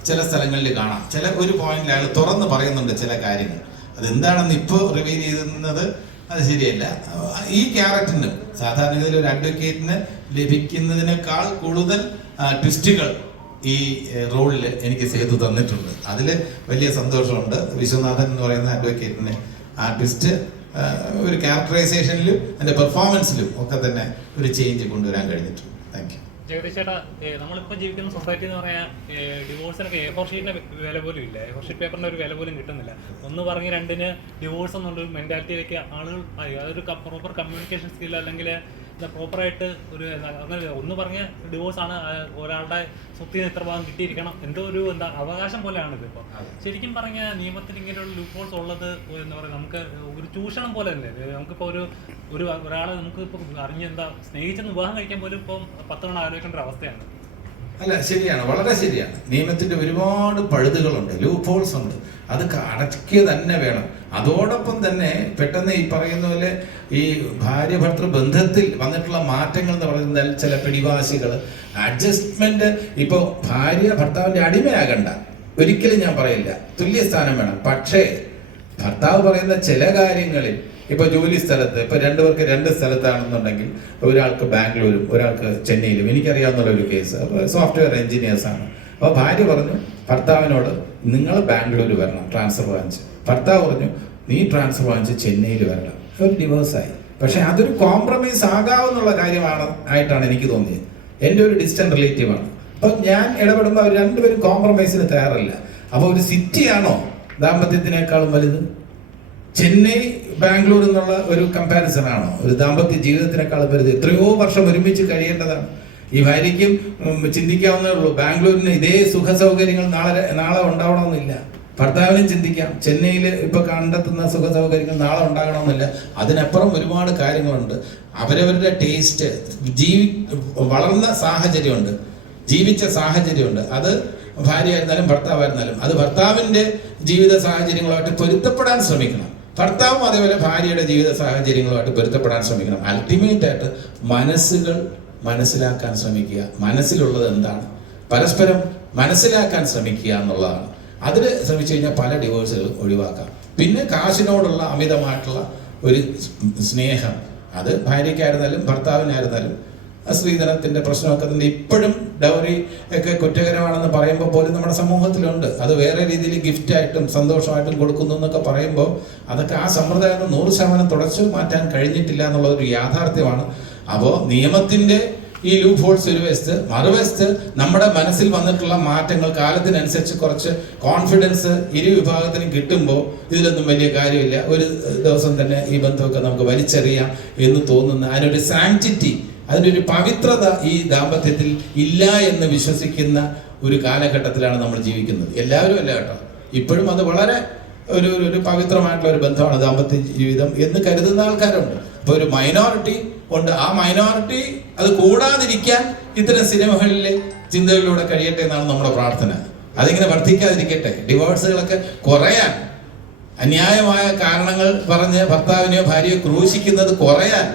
ചില സ്ഥലങ്ങളിൽ കാണാം. ചില ഒരു പോയിന്റിൽ അയാൾ തുറന്ന് പറയുന്നുണ്ട് ചില കാര്യങ്ങൾ. അതെന്താണെന്ന് ഇപ്പോൾ റിവീൽ ചെയ്യുന്നത് അത് ശരിയല്ല. ഈ ക്യാരക്ടറിന് സാധാരണഗതിയിൽ ഒരു അഡ്വക്കേറ്റിന് ലഭിക്കുന്നതിനേക്കാൾ കൂടുതൽ ട്വിസ്റ്റുകൾ ഈ റോളിൽ എനിക്ക് സേതു തന്നിട്ടുണ്ട്. അതിൽ വലിയ സന്തോഷമുണ്ട്. വിശ്വനാഥൻ എന്ന് പറയുന്ന അഡ്വക്കേറ്റിന് ആ ട്വിസ്റ്റ് ഒരു ക്യാരക്ടറൈസേഷനിലും അതിൻ്റെ പെർഫോമൻസിലും ഒക്കെ തന്നെ ഒരു ചേഞ്ച് കൊണ്ടുവരാൻ കഴിഞ്ഞിട്ടുണ്ട്. Thank you. ജഗദീഷ് ചേട്ടാ, നമ്മളിപ്പോൾ ജീവിക്കുന്ന സൊസൈറ്റി എന്ന് പറയാൻ ഡിവോഴ്സിനൊക്കെ എ4 ഷീറ്റിൻ്റെ വില പോലും ഇല്ല, എ4 ഷീറ്റ് പേപ്പറിൻ്റെ ഒരു വില പോലും കിട്ടുന്നില്ല. ഒന്ന് പറഞ്ഞ് രണ്ടിന് ഡിവോഴ്സ് എന്നുള്ളൊരു മെൻറ്റാലിറ്റിയിലേക്ക് ആളുകൾ അതൊരു പ്രോപ്പർ കമ്മ്യൂണിക്കേഷൻ സ്കിൽ അല്ലെങ്കിൽ പ്രോപ്പറായിട്ട് ഒരു അങ്ങനെ ഒന്ന് പറഞ്ഞ ഡിവോഴ്സാണ് ഒരാളുടെ സ്വത്തിന് ഇത്ര ഭാഗം കിട്ടിയിരിക്കണം, എന്തോ ഒരു അവകാശം പോലെയാണിത്. ഇപ്പോൾ ശരിക്കും പറഞ്ഞ നിയമത്തിന് ഇങ്ങനെയുള്ള ലൂപ്പ് ഹോൾസ് ഉള്ളത് എന്താ പറയുക, നമുക്ക് ഒരു ചൂഷണം പോലെ തന്നെ. നമുക്കിപ്പോൾ ഒരാളെ നമുക്കിപ്പോൾ സ്നേഹിച്ചെന്ന് വിവാഹം കഴിക്കാൻ പോലും ഇപ്പം 10 തവണ ആലോചിക്കേണ്ട ഒരു അവസ്ഥയാണ്. അല്ല, ശരിയാണ്, വളരെ ശരിയാണ്. നിയമത്തിന്റെ ഒരുപാട് പഴുതുകളുണ്ട്, ലൂപ്പ് ഹോൾസ് ഉണ്ട്. അത് അടയ്ക്കുക തന്നെ വേണം. അതോടൊപ്പം തന്നെ പെട്ടെന്ന് ഈ പറയുന്ന പോലെ ഈ ഭാര്യ ഭർത്തൃ ബന്ധത്തിൽ വന്നിട്ടുള്ള മാറ്റങ്ങൾ എന്ന് പറയുന്നത് ചില പിടിവാശികൾ, അഡ്ജസ്റ്റ്മെന്റ്. ഇപ്പോൾ ഭാര്യ ഭർത്താവിന്റെ അടിമയാകണ്ട, ഒരിക്കലും ഞാൻ പറയില്ല, തുല്യസ്ഥാനം വേണം. പക്ഷേ ഭർത്താവ് പറയുന്ന ചില കാര്യങ്ങളിൽ, ഇപ്പൊ ജോലി സ്ഥലത്ത് ഇപ്പൊ രണ്ടുപേർക്ക് 2 സ്ഥലത്താണെന്നുണ്ടെങ്കിൽ ഒരാൾക്ക് ബാംഗ്ലൂരും ഒരാൾക്ക് ചെന്നൈയിലും, എനിക്കറിയാവുന്ന ഒരു കേസ് സോഫ്റ്റ്വെയർ എഞ്ചിനീയേഴ്സാണ്. അപ്പോൾ ഭാര്യ പറഞ്ഞു ഭർത്താവിനോട് നിങ്ങൾ ബാംഗ്ലൂർ വരണം ട്രാൻസ്ഫർ വാങ്ങിച്ച്. ഭർത്താവ് പറഞ്ഞു നീ ട്രാൻസ്ഫർ വാങ്ങിച്ച് ചെന്നൈയിൽ വരണം. ഒരു ഡിവോഴ്സായി. പക്ഷെ അതൊരു കോംപ്രമൈസ് ആകാവുന്നുള്ള ആയിട്ടാണ് എനിക്ക് തോന്നിയത്. എൻ്റെ ഒരു ഡിസ്റ്റന്റ് റിലേറ്റീവാണ്. അപ്പം ഞാൻ ഇടപെടുമ്പോൾ അവർ രണ്ടുപേരും കോംപ്രമൈസിന് തയ്യാറല്ല. അപ്പോൾ ഒരു സിറ്റിയാണോ ദാമ്പത്യത്തിനേക്കാളും വലുത്? ചെന്നൈ ബാംഗ്ലൂർ എന്നുള്ള ഒരു കമ്പാരിസൺ ആണോ ഒരു ദാമ്പത്യ ജീവിതത്തിനേക്കാളും വലുത്? എത്രയോ വർഷം ഒരുമിച്ച് കഴിയേണ്ടതാണ്. ഈ ഭാര്യയ്ക്കും ചിന്തിക്കാവുന്നേ ഉള്ളൂ, ബാംഗ്ലൂരിന് ഇതേ സുഖ സൗകര്യങ്ങൾ നാളെ ഉണ്ടാവണമെന്നില്ല. ഭർത്താവിനും ചിന്തിക്കാം, ചെന്നൈയിൽ ഇപ്പൊ കണ്ടെത്തുന്ന സുഖ സൗകര്യങ്ങൾ നാളെ ഉണ്ടാകണമെന്നില്ല. അതിനപ്പുറം ഒരുപാട് കാര്യങ്ങളുണ്ട്. അവരവരുടെ ടേസ്റ്റ്, വളർന്ന സാഹചര്യമുണ്ട്, ജീവിച്ച സാഹചര്യമുണ്ട്. അത് ഭാര്യയായിരുന്നാലും ഭർത്താവായിരുന്നാലും അത് ഭർത്താവിൻ്റെ ജീവിത സാഹചര്യങ്ങളുമായിട്ട് പൊരുത്തപ്പെടാൻ ശ്രമിക്കണം. ഭർത്താവും അതേപോലെ ഭാര്യയുടെ ജീവിത സാഹചര്യങ്ങളുമായിട്ട് പൊരുത്തപ്പെടാൻ ശ്രമിക്കണം. അൾട്ടിമേറ്റ് ആയിട്ട് മനസ്സുകൾ മനസ്സിലാക്കാൻ ശ്രമിക്കുക. മനസ്സിലുള്ളത് എന്താണ് പരസ്പരം മനസ്സിലാക്കാൻ ശ്രമിക്കുക എന്നുള്ളതാണ്. അതിൽ ശ്രമിച്ചു കഴിഞ്ഞാൽ പല ഡിവോഴ്സുകൾ ഒഴിവാക്കാം. പിന്നെ കാശിനോടുള്ള അമിതമായിട്ടുള്ള ഒരു സ്നേഹം, അത് ഭാര്യയ്ക്കായിരുന്നാലും ഭർത്താവിനായിരുന്നാലും സ്ത്രീധനത്തിന്റെ പ്രശ്നമൊക്കെ തന്നെ ഇപ്പോഴും ഡൗറി ഒക്കെ കുറ്റകരമാണെന്ന് പറയുമ്പോൾ പോലും നമ്മുടെ സമൂഹത്തിലുണ്ട്. അത് വേറെ രീതിയിൽ ഗിഫ്റ്റായിട്ടും സന്തോഷമായിട്ടും കൊടുക്കുന്നു എന്നൊക്കെ പറയുമ്പോൾ അതൊക്കെ ആ സമ്പ്രദായം 100% തുടച്ചു മാറ്റാൻ കഴിഞ്ഞിട്ടില്ല എന്നുള്ളതൊരു യാഥാർത്ഥ്യമാണ്. അപ്പോൾ നിയമത്തിന്റെ ഈ ലൂപ്പ് ഹോൾസ് ഒരു വശത്ത്, മറുവശത്ത് നമ്മുടെ മനസ്സിൽ വന്നിട്ടുള്ള മാറ്റങ്ങൾ കാലത്തിനനുസരിച്ച് കുറച്ച് കോൺഫിഡൻസ് ഇരു വിഭാഗത്തിനും കിട്ടുമ്പോൾ ഇതിലൊന്നും വലിയ കാര്യമില്ല, ഒരു ദിവസം തന്നെ ഈ ബന്ധമൊക്കെ നമുക്ക് വലിച്ചെറിയാം എന്ന് തോന്നുന്ന അതിനൊരു സാങ്ക്ടിറ്റി, അതിൻ്റെ ഒരു പവിത്രത ഈ ദാമ്പത്യത്തിൽ ഇല്ല എന്ന് വിശ്വസിക്കുന്ന ഒരു കാലഘട്ടത്തിലാണ് നമ്മൾ ജീവിക്കുന്നത്. എല്ലാവരും അല്ല കേട്ടോ, ഇപ്പോഴും അത് വളരെ ഒരു പവിത്രമായിട്ടുള്ള ഒരു ബന്ധമാണ് ദാമ്പത്യ ജീവിതം എന്ന് കരുതുന്ന ആൾക്കാരുണ്ട്. അപ്പോൾ ഒരു മൈനോറിറ്റി ഉണ്ട്. ആ മൈനോറിറ്റി അത് കൂടാതിരിക്കാൻ ഇത്തരം സിനിമകളിലെ ചിന്തകളിലൂടെ കഴിയട്ടെ എന്നാണ് നമ്മുടെ പ്രാർത്ഥന. അതിങ്ങനെ വർദ്ധിക്കാതിരിക്കട്ടെ, ഡിവോഴ്സുകളൊക്കെ കുറയാൻ, അന്യായമായ കാരണങ്ങൾ പറഞ്ഞ് ഭർത്താവിനെയോ ഭാര്യയോ ക്രൂശിക്കുന്നത് കുറയാൻ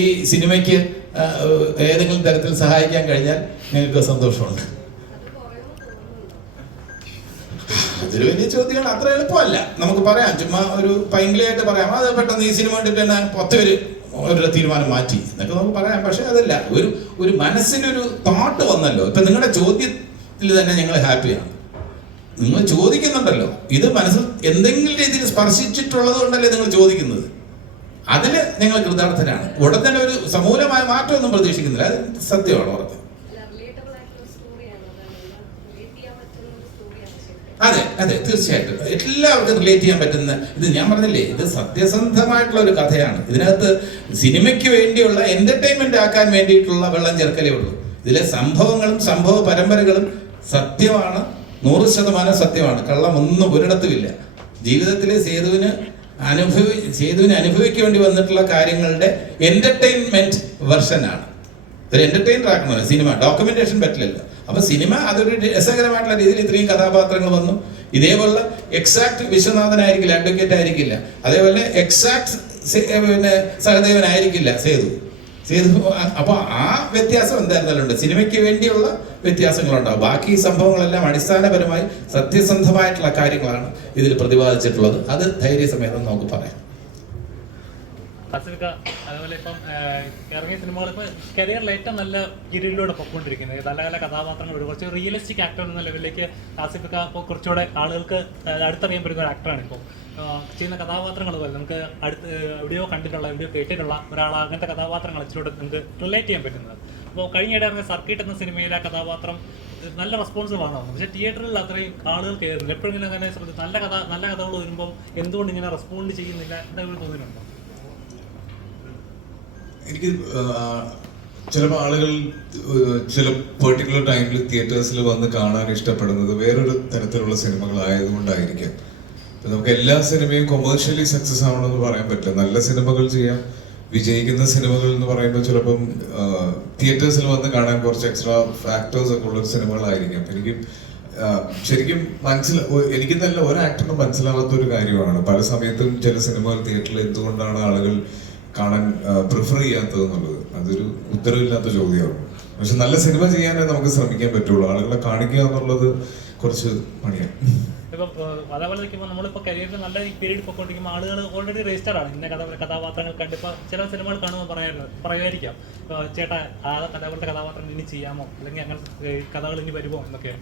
ഈ സിനിമയ്ക്ക് ഏതെങ്കിലും തരത്തിൽ സഹായിക്കാൻ കഴിഞ്ഞാൽ നിങ്ങൾക്ക് സന്തോഷമുണ്ട്. അതൊരു വലിയ ചോദ്യമാണ്, അത്ര എളുപ്പമല്ല നമുക്ക് പറയാം. ചുമ്മാ ഒരു പൈങ്കിളിയായിട്ട് പറയാം, അത് പെട്ടെന്ന് ഈ സിനിമ കണ്ടിട്ട് തന്നെ 10 പേര് ഒരു തീരുമാനം മാറ്റി എന്നൊക്കെ നമുക്ക് പറയാം. പക്ഷെ അതല്ല, ഒരു മനസ്സിനൊരു തോട്ട് വന്നല്ലോ. ഇപ്പൊ നിങ്ങളുടെ ചോദ്യത്തിൽ തന്നെ ഞങ്ങൾ ഹാപ്പിയാണ്. നിങ്ങൾ ചോദിക്കുന്നുണ്ടല്ലോ, ഇത് മനസ്സിൽ എന്തെങ്കിലും രീതിയിൽ സ്പർശിച്ചിട്ടുള്ളത് കൊണ്ടല്ലേ നിങ്ങൾ ചോദിക്കുന്നത്. അതിൽ ഞങ്ങൾ കൃതാർത്ഥരാണ്. ഉടൻ തന്നെ ഒരു സമൂലമായ മാറ്റമൊന്നും പ്രതീക്ഷിക്കുന്നില്ല, അത് സത്യമാണ് പറഞ്ഞത്. അതെ അതെ, തീർച്ചയായിട്ടും എല്ലാവർക്കും റിലേറ്റ് ചെയ്യാൻ പറ്റുന്ന, ഇത് ഞാൻ പറഞ്ഞില്ലേ, ഇത് സത്യസന്ധമായിട്ടുള്ള ഒരു കഥയാണ്. ഇതിനകത്ത് സിനിമയ്ക്ക് വേണ്ടിയുള്ള എന്റർടൈൻമെന്റ് ആക്കാൻ വേണ്ടിയിട്ടുള്ള വെള്ളം ചേർക്കലേ ഉള്ളൂ. ഇതിലെ സംഭവങ്ങളും സംഭവ പരമ്പരകളും സത്യമാണ്, 100% സത്യമാണ്. കള്ളം ഒന്നും ഒരിടത്തുമില്ല. ജീവിതത്തിലെ സേതുവിന് അനുഭവിക്കേണ്ടി വന്നിട്ടുള്ള കാര്യങ്ങളുടെ എന്റർടൈൻമെന്റ് വെർഷനാണ്. ഒരു എന്റർടൈനർ ആക്കണമല്ലോ സിനിമ, ഡോക്യുമെന്റേഷൻ പറ്റില്ലല്ലോ. അപ്പൊ സിനിമ അതൊരു രസകരമായിട്ടുള്ള രീതിയിൽ ഇത്രയും കഥാപാത്രങ്ങൾ വന്നു. ഇതേപോലെ എക്സാക്ട് വിശ്വനാഥനായിരിക്കില്ല, അഡ്വക്കേറ്റ് ആയിരിക്കില്ല, അതേപോലെ എക്സാക്ട് സഹദേവനായിരിക്കില്ല സേതു. അപ്പൊ ആ വ്യത്യാസം എന്തായിരുന്നാലും ഉണ്ട്. സിനിമയ്ക്ക് വേണ്ടിയുള്ള വ്യത്യാസങ്ങളുണ്ടാവും. ബാക്കി സംഭവങ്ങളെല്ലാം അടിസ്ഥാനപരമായി സത്യസന്ധമായിട്ടുള്ള കാര്യങ്ങളാണ് ഇതിൽ പ്രതിപാദിച്ചിട്ടുള്ളത്. അത് ധൈര്യസമേതം നമുക്ക് പറയാം. അതുപോലെ ഇപ്പം ഇറങ്ങിയ സിനിമകൾ ഇപ്പൊ കരിയറിൽ ഏറ്റവും നല്ല പീരീഡിലൂടെ പൊയ്ക്കൊണ്ടിരിക്കുന്നത്, നല്ല നല്ല കഥാപാത്രങ്ങൾ, കുറച്ച് റിയലിസ്റ്റിക് ആക്ടർ എന്ന ലെവലിലേക്ക് ആസിഫിക്ക ഇപ്പോൾ കുറച്ചുകൂടെ ആളുകൾക്ക് അടുത്തറിയാൻ പറ്റുന്ന ഒരു ആക്ടറാണ്. ഇപ്പോൾ ചെയ്യുന്ന കഥാപാത്രങ്ങൾ പോലെ നമുക്ക് എവിടെയോ കണ്ടിട്ടുള്ള, എവിടെയോ കേട്ടിട്ടുള്ള ഒരാൾ, അങ്ങനത്തെ കഥാപാത്രങ്ങൾ ഇച്ചിലൂടെ നമുക്ക് റിലേറ്റ് ചെയ്യാൻ പറ്റുന്നത്. അപ്പോൾ കഴിഞ്ഞിടെ ഇറങ്ങിയ സർക്കിട്ട് എന്ന സിനിമയിലെ ആ കഥാപാത്രം നല്ല റെസ്പോൺസിബിൾ ആണ്. പക്ഷേ തിയേറ്ററിൽ അത്രയും ആളുകൾ കയറുന്നില്ല. എപ്പോഴും ഇങ്ങനെ അങ്ങനെ നല്ല കഥകൾ വരുമ്പോൾ എന്തുകൊണ്ട് ഇങ്ങനെ റെസ്പോണ്ട് ചെയ്യുന്നില്ല എന്തെങ്കിലും തോന്നിയിട്ടുണ്ടോ? എനിക്ക് ചിലപ്പോൾ ആളുകൾ ചില പെർട്ടിക്കുലർ ടൈമിൽ തിയേറ്റേഴ്സിൽ വന്ന് കാണാൻ ഇഷ്ടപ്പെടുന്നത് വേറൊരു തരത്തിലുള്ള സിനിമകളായതുകൊണ്ടായിരിക്കാം. നമുക്ക് എല്ലാ സിനിമയും കൊമേഴ്ഷ്യലി സക്സസ് ആവണമെന്ന് പറയാൻ പറ്റില്ല. നല്ല സിനിമകൾ ചെയ്യാം, വിജയിക്കുന്ന സിനിമകൾ എന്ന് പറയുമ്പോൾ ചിലപ്പം തിയേറ്റേഴ്സിൽ വന്ന് കാണാൻ കുറച്ച് എക്സ്ട്രാ ഫാക്ടേഴ്സ് ഒക്കെ ഉള്ള സിനിമകളായിരിക്കാം. എനിക്ക് ശരിക്കും എനിക്ക് നല്ല ഒരു ആക്ടറിനും മനസ്സിലാവാത്ത ഒരു കാര്യമാണ് പല സമയത്തും ചില സിനിമകൾ തിയേറ്ററിൽ എന്തുകൊണ്ടാണ് ആളുകൾ കാണാൻ പ്രിഫർ ചെയ്യാത്തതെന്നുള്ളത്. അതൊരു ഉത്തരവില്ലാത്ത ചോദ്യമാണ്. പക്ഷെ നല്ല സിനിമ ചെയ്യാനേ നമുക്ക് ശ്രമിക്കാൻ പറ്റുള്ളൂ. ആളുകളെ കാണിക്കുക എന്നുള്ളത് കുറച്ച് പണിയാണ്. ഇപ്പം അതേപോലെ നിൽക്കുമ്പോൾ നമ്മളിപ്പോൾ കരിയറിൽ നല്ല പീരീഡ് പൊയ്ക്കൊണ്ടിരിക്കുമ്പോൾ ആളുകൾ ഓൾറെഡി രജിസ്റ്റർ ആണ്. ഇന്ന കഥാപാത്രങ്ങൾ കണ്ടിപ്പോൾ ചില സിനിമകൾ കാണുമ്പോൾ പറയുമായിരിക്കാം, ചേട്ടാ അതേപോലത്തെ കഥാപാത്രം ഇനി ചെയ്യാമോ, അല്ലെങ്കിൽ അങ്ങനത്തെ കഥകൾ ഇനി വരുമോ എന്നൊക്കെ.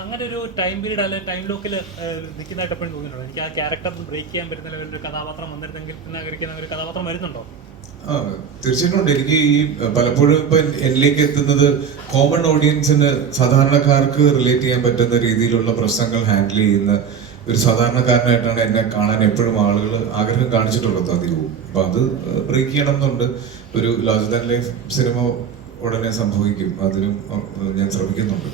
അങ്ങനെ ഒരു ടൈം പീരീഡ് അല്ലെങ്കിൽ ടൈം ലോക്കിൽ നിൽക്കുന്നതായിട്ട് എപ്പോഴും തോന്നിയിട്ടുണ്ടോ? എനിക്ക് ആ ക്യാരക്ടർ ബ്രേക്ക് ചെയ്യാൻ പറ്റുന്ന ലെവലിൽ ഒരു കഥാപാത്രം വന്നിരുന്നെങ്കിൽ എന്നാഗ്രഹിക്കുന്ന ഒരു കഥാപാത്രം വരുന്നുണ്ടോ? തീർച്ചയായിട്ടും ഉണ്ട്. എനിക്ക് ഈ പലപ്പോഴും ഇപ്പൊ എന്നിലേക്ക് എത്തുന്നത് കോമൺ ഓഡിയൻസിന്, സാധാരണക്കാർക്ക് റിലേറ്റ് ചെയ്യാൻ പറ്റുന്ന രീതിയിലുള്ള പ്രശ്നങ്ങൾ ഹാൻഡിൽ ചെയ്യുന്ന ഒരു സാധാരണക്കാരനായിട്ടാണ് എന്നെ കാണാൻ എപ്പോഴും ആളുകൾ ആഗ്രഹം കാണിച്ചിട്ടുള്ളത് അധികവും. അപ്പൊ അത് ബ്രേക്ക് ചെയ്യണം എന്നുണ്ട്. ഒരു ലാർജർ ദാൻ ലൈഫ് സിനിമ ഉടനെ സംഭവിക്കും, അതിനും ഞാൻ ശ്രമിക്കുന്നുണ്ട്.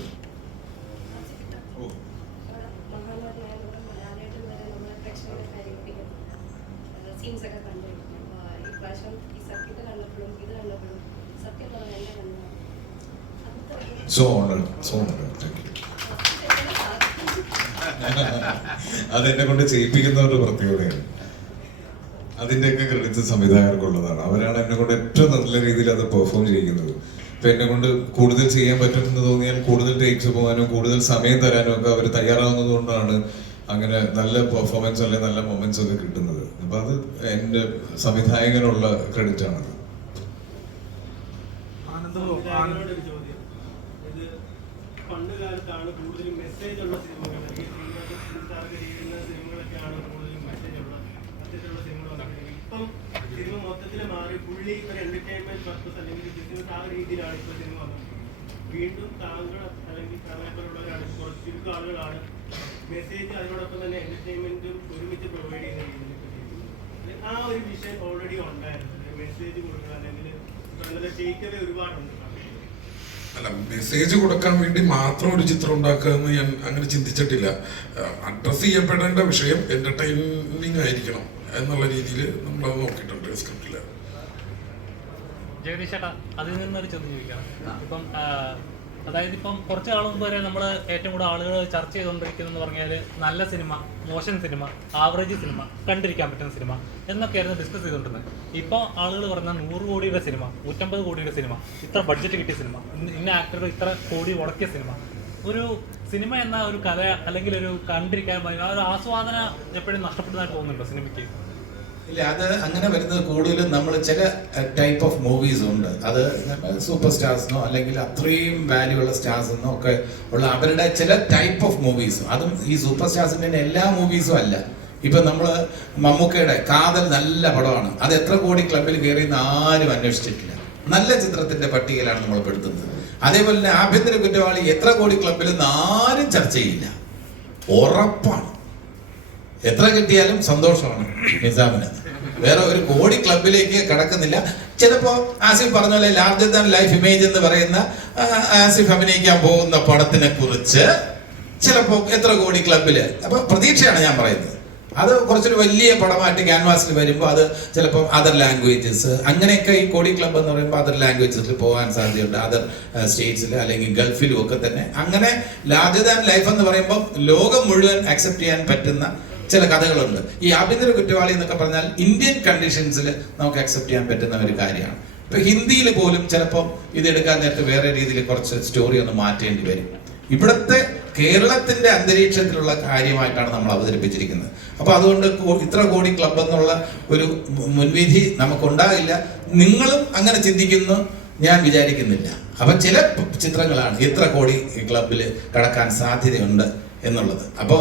So honored. Thank you. അതെന്നെ കൊണ്ട് ചെയ്യിപ്പിക്കുന്ന ഒരു പ്രത്യേകതയാണ്. അതിൻ്റെയൊക്കെ ക്രെഡിറ്റ്സ് സംവിധായകർക്കുള്ളതാണ്. അവരാണ് എന്നെ കൊണ്ട് ഏറ്റവും നല്ല രീതിയിൽ അത് പെർഫോം ചെയ്യുന്നത്. ഇപ്പൊ എന്നെ കൊണ്ട് കൂടുതൽ ചെയ്യാൻ പറ്റുമെന്ന് തോന്നിയാൽ കൂടുതൽ ടേക്സ് പോകാനും കൂടുതൽ സമയം തരാനും ഒക്കെ അവർ തയ്യാറാവുന്നത് കൊണ്ടാണ് അങ്ങനെ നല്ല പെർഫോമൻസ് അല്ലെങ്കിൽ നല്ല മൊമെന്റ്സ് ഒക്കെ കിട്ടുന്നത്. അപ്പൊ അത് എൻ്റെ സംവിധായകനുള്ള ക്രെഡിറ്റ് ആണത്. ഒരു ചോദ്യം. ഇത് പണ്ട് കാലത്താണ് കൂടുതലും മെസ്സേജ് ഉള്ള സിനിമകൾ, അല്ലെങ്കിൽ ചെയ്യുന്ന സിനിമകളൊക്കെയാണ് കൂടുതലും മെസ്സേജ് ഉള്ള അത്തരത്തിലുള്ള സിനിമകൾ വന്നിട്ടുണ്ടെങ്കിൽ ഇപ്പം സിനിമ മൊത്തത്തിൽ മാറി പുള്ളി ഒരു എന്റർടൈൻമെന്റ് പർപ്പസ് അല്ലെങ്കിൽ ബിസിനസ് ആ രീതിയിലാണ് ഇപ്പോൾ സിനിമ വന്നത്. വീണ്ടും താങ്കൾ അല്ലെങ്കിൽ താങ്കളെപ്പോലുള്ളവരാണ് കുറച്ച് ചുരുക്കം ആളുകളാണ് മെസ്സേജ് അതിനോടൊപ്പം തന്നെ എന്റർടൈൻമെന്റും ഒരുമിച്ച് പ്രൊവൈഡ് ചെയ്യുന്ന രീതിയിൽ ആ ഒരു വിഷൻ ഓൾറെഡി ഉണ്ടായിരുന്നു. മെസ്സേജ് കൊടുക്കുക അല്ലെങ്കിൽ ടേക്ക് അവേ ഒരുപാടുണ്ട്. അല്ല, മെസ്സേജ് കൊടുക്കാൻ വേണ്ടി മാത്രം ഒരു ചിത്രം ഉണ്ടാക്കുക എന്ന് ഞാൻ അങ്ങനെ ചിന്തിച്ചിട്ടില്ല. അഡ്രസ് ചെയ്യപ്പെടേണ്ട വിഷയം എന്റർടൈനിങ് ആയിരിക്കണം എന്നുള്ള രീതിയിൽ നമ്മളത് നോക്കിയിട്ടുണ്ട് സ്ക്രിപ്റ്റില്. ജഗദീഷ് ചേട്ടാ, അതിൽ നിന്നൊരു ചോദ്യം ചോദിക്കണം. ഇപ്പം അതായത് ഇപ്പം കുറച്ച് നാൾ മുമ്പ് വരെ നമ്മൾ ഏറ്റവും കൂടുതൽ ആളുകൾ ചർച്ച ചെയ്തുകൊണ്ടിരിക്കുന്നതെന്ന് പറഞ്ഞാൽ നല്ല സിനിമ, മോശം സിനിമ, ആവറേജ് സിനിമ, കണ്ടിരിക്കാൻ പറ്റുന്ന സിനിമ എന്നൊക്കെയായിരുന്നു ഡിസ്കസ് ചെയ്തുകൊണ്ടിരുന്നത്. ഇപ്പോൾ ആളുകൾ പറഞ്ഞാൽ 100 കോടിയുടെ സിനിമ, 150 കോടിയുടെ സിനിമ, ഇത്ര ബഡ്ജറ്റ് കിട്ടിയ സിനിമ, ഇന്ന ആക്ടറുകൾ ഇത്ര കോടി മുടക്കിയ സിനിമ. ഒരു സിനിമ എന്ന ഒരു കല അല്ലെങ്കിൽ ഒരു കണ്ടിരിക്കാൻ ആ ഒരു ആസ്വാദന എപ്പോഴും നഷ്ടപ്പെടുന്നതായിട്ട് തോന്നുന്നുണ്ടോ സിനിമയ്ക്ക്? ഇല്ല, അത് അങ്ങനെ വരുന്നത് കൂടുതലും നമ്മൾ ചില ടൈപ്പ് ഓഫ് മൂവീസ് ഉണ്ട്. അത് സൂപ്പർ സ്റ്റാർസിനോ അല്ലെങ്കിൽ അത്രയും വാല്യൂ ഉള്ള സ്റ്റാർസിനോ ഒക്കെ ഉള്ള അവരുടെ ചില ടൈപ്പ് ഓഫ് മൂവീസും, അതും ഈ സൂപ്പർ സ്റ്റാർസിൻ്റെ എല്ലാ മൂവീസും അല്ല. ഇപ്പൊ നമ്മള് മമ്മൂക്കയുടെ കാതൽ നല്ല പടമാണ്, അത് എത്ര കോടി ക്ലബിൽ കയറിയെന്ന് ആരും അന്വേഷിച്ചിട്ടില്ല. നല്ല ചിത്രത്തിന്റെ പട്ടികയിലാണ് നമ്മൾ പെടുത്തുന്നത്. അതേപോലെ തന്നെ ആഭ്യന്തര കുറ്റവാളി എത്ര കോടി ക്ലബിൽ നിന്ന് ആരും ചർച്ച ചെയ്യില്ല, ഉറപ്പാണ്. എത്ര കിട്ടിയാലും സന്തോഷമാണ് നിസാമിന്. വേറെ ഒരു കോടി ക്ലബിലേക്ക് കടക്കുന്നില്ല. ചിലപ്പോ ആസിഫ് പറഞ്ഞ പോലെ ലാർജർ ദാൻ ലൈഫ് ഇമേജ് എന്ന് പറയുന്ന ആസിഫ് അഭിനയിക്കാൻ പോകുന്ന പടത്തിനെ കുറിച്ച് ചിലപ്പോ എത്ര കോടി ക്ലബില്, അപ്പൊ പ്രതീക്ഷയാണ് ഞാൻ പറയുന്നത്. അത് കുറച്ചൊരു വലിയ പടമായിട്ട് ക്യാൻവാസിൽ വരുമ്പോൾ അത് ചിലപ്പോൾ അതർ ലാംഗ്വേജസ്, അങ്ങനെയൊക്കെ ഈ കോടി ക്ലബ് എന്ന് പറയുമ്പോൾ അതർ ലാംഗ്വേജസിൽ പോകാൻ സാധ്യതയുണ്ട്, അതർ സ്റ്റേറ്റ്സിൽ അല്ലെങ്കിൽ ഗൾഫിലും ഒക്കെ തന്നെ. അങ്ങനെ ലാർജർ ദാൻ ലൈഫ് എന്ന് പറയുമ്പോൾ ലോകം മുഴുവൻ അക്സെപ്റ്റ് ചെയ്യാൻ പറ്റുന്ന ചില കഥകളുണ്ട്. ഈ ആഭ്യന്തര കുറ്റവാളി എന്നൊക്കെ പറഞ്ഞാൽ ഇന്ത്യൻ കണ്ടീഷൻസിൽ നമുക്ക് അക്സെപ്റ്റ് ചെയ്യാൻ പറ്റുന്ന ഒരു കാര്യമാണ്. ഇപ്പൊ ഹിന്ദിയിൽ പോലും ചിലപ്പോൾ ഇത് എടുക്കാൻ നേരത്തെ വേറെ രീതിയിൽ കുറച്ച് സ്റ്റോറി ഒന്ന് മാറ്റേണ്ടി വരും. ഇവിടുത്തെ കേരളത്തിന്റെ അന്തരീക്ഷത്തിലുള്ള കാര്യമായിട്ടാണ് നമ്മൾ അവതരിപ്പിച്ചിരിക്കുന്നത്. അപ്പൊ അതുകൊണ്ട് ഇത്ര കോടി ക്ലബ് എന്നുള്ള ഒരു മുൻവിധി നമുക്കുണ്ടാകില്ല. നിങ്ങളും അങ്ങനെ ചിന്തിക്കുന്നു ഞാൻ വിചാരിക്കുന്നില്ല. അപ്പൊ ചില ചിത്രങ്ങളാണ് ഇത്ര കോടി ക്ലബിൽ കടക്കാൻ സാധ്യതയുണ്ട് എന്നുള്ളത്. അപ്പോ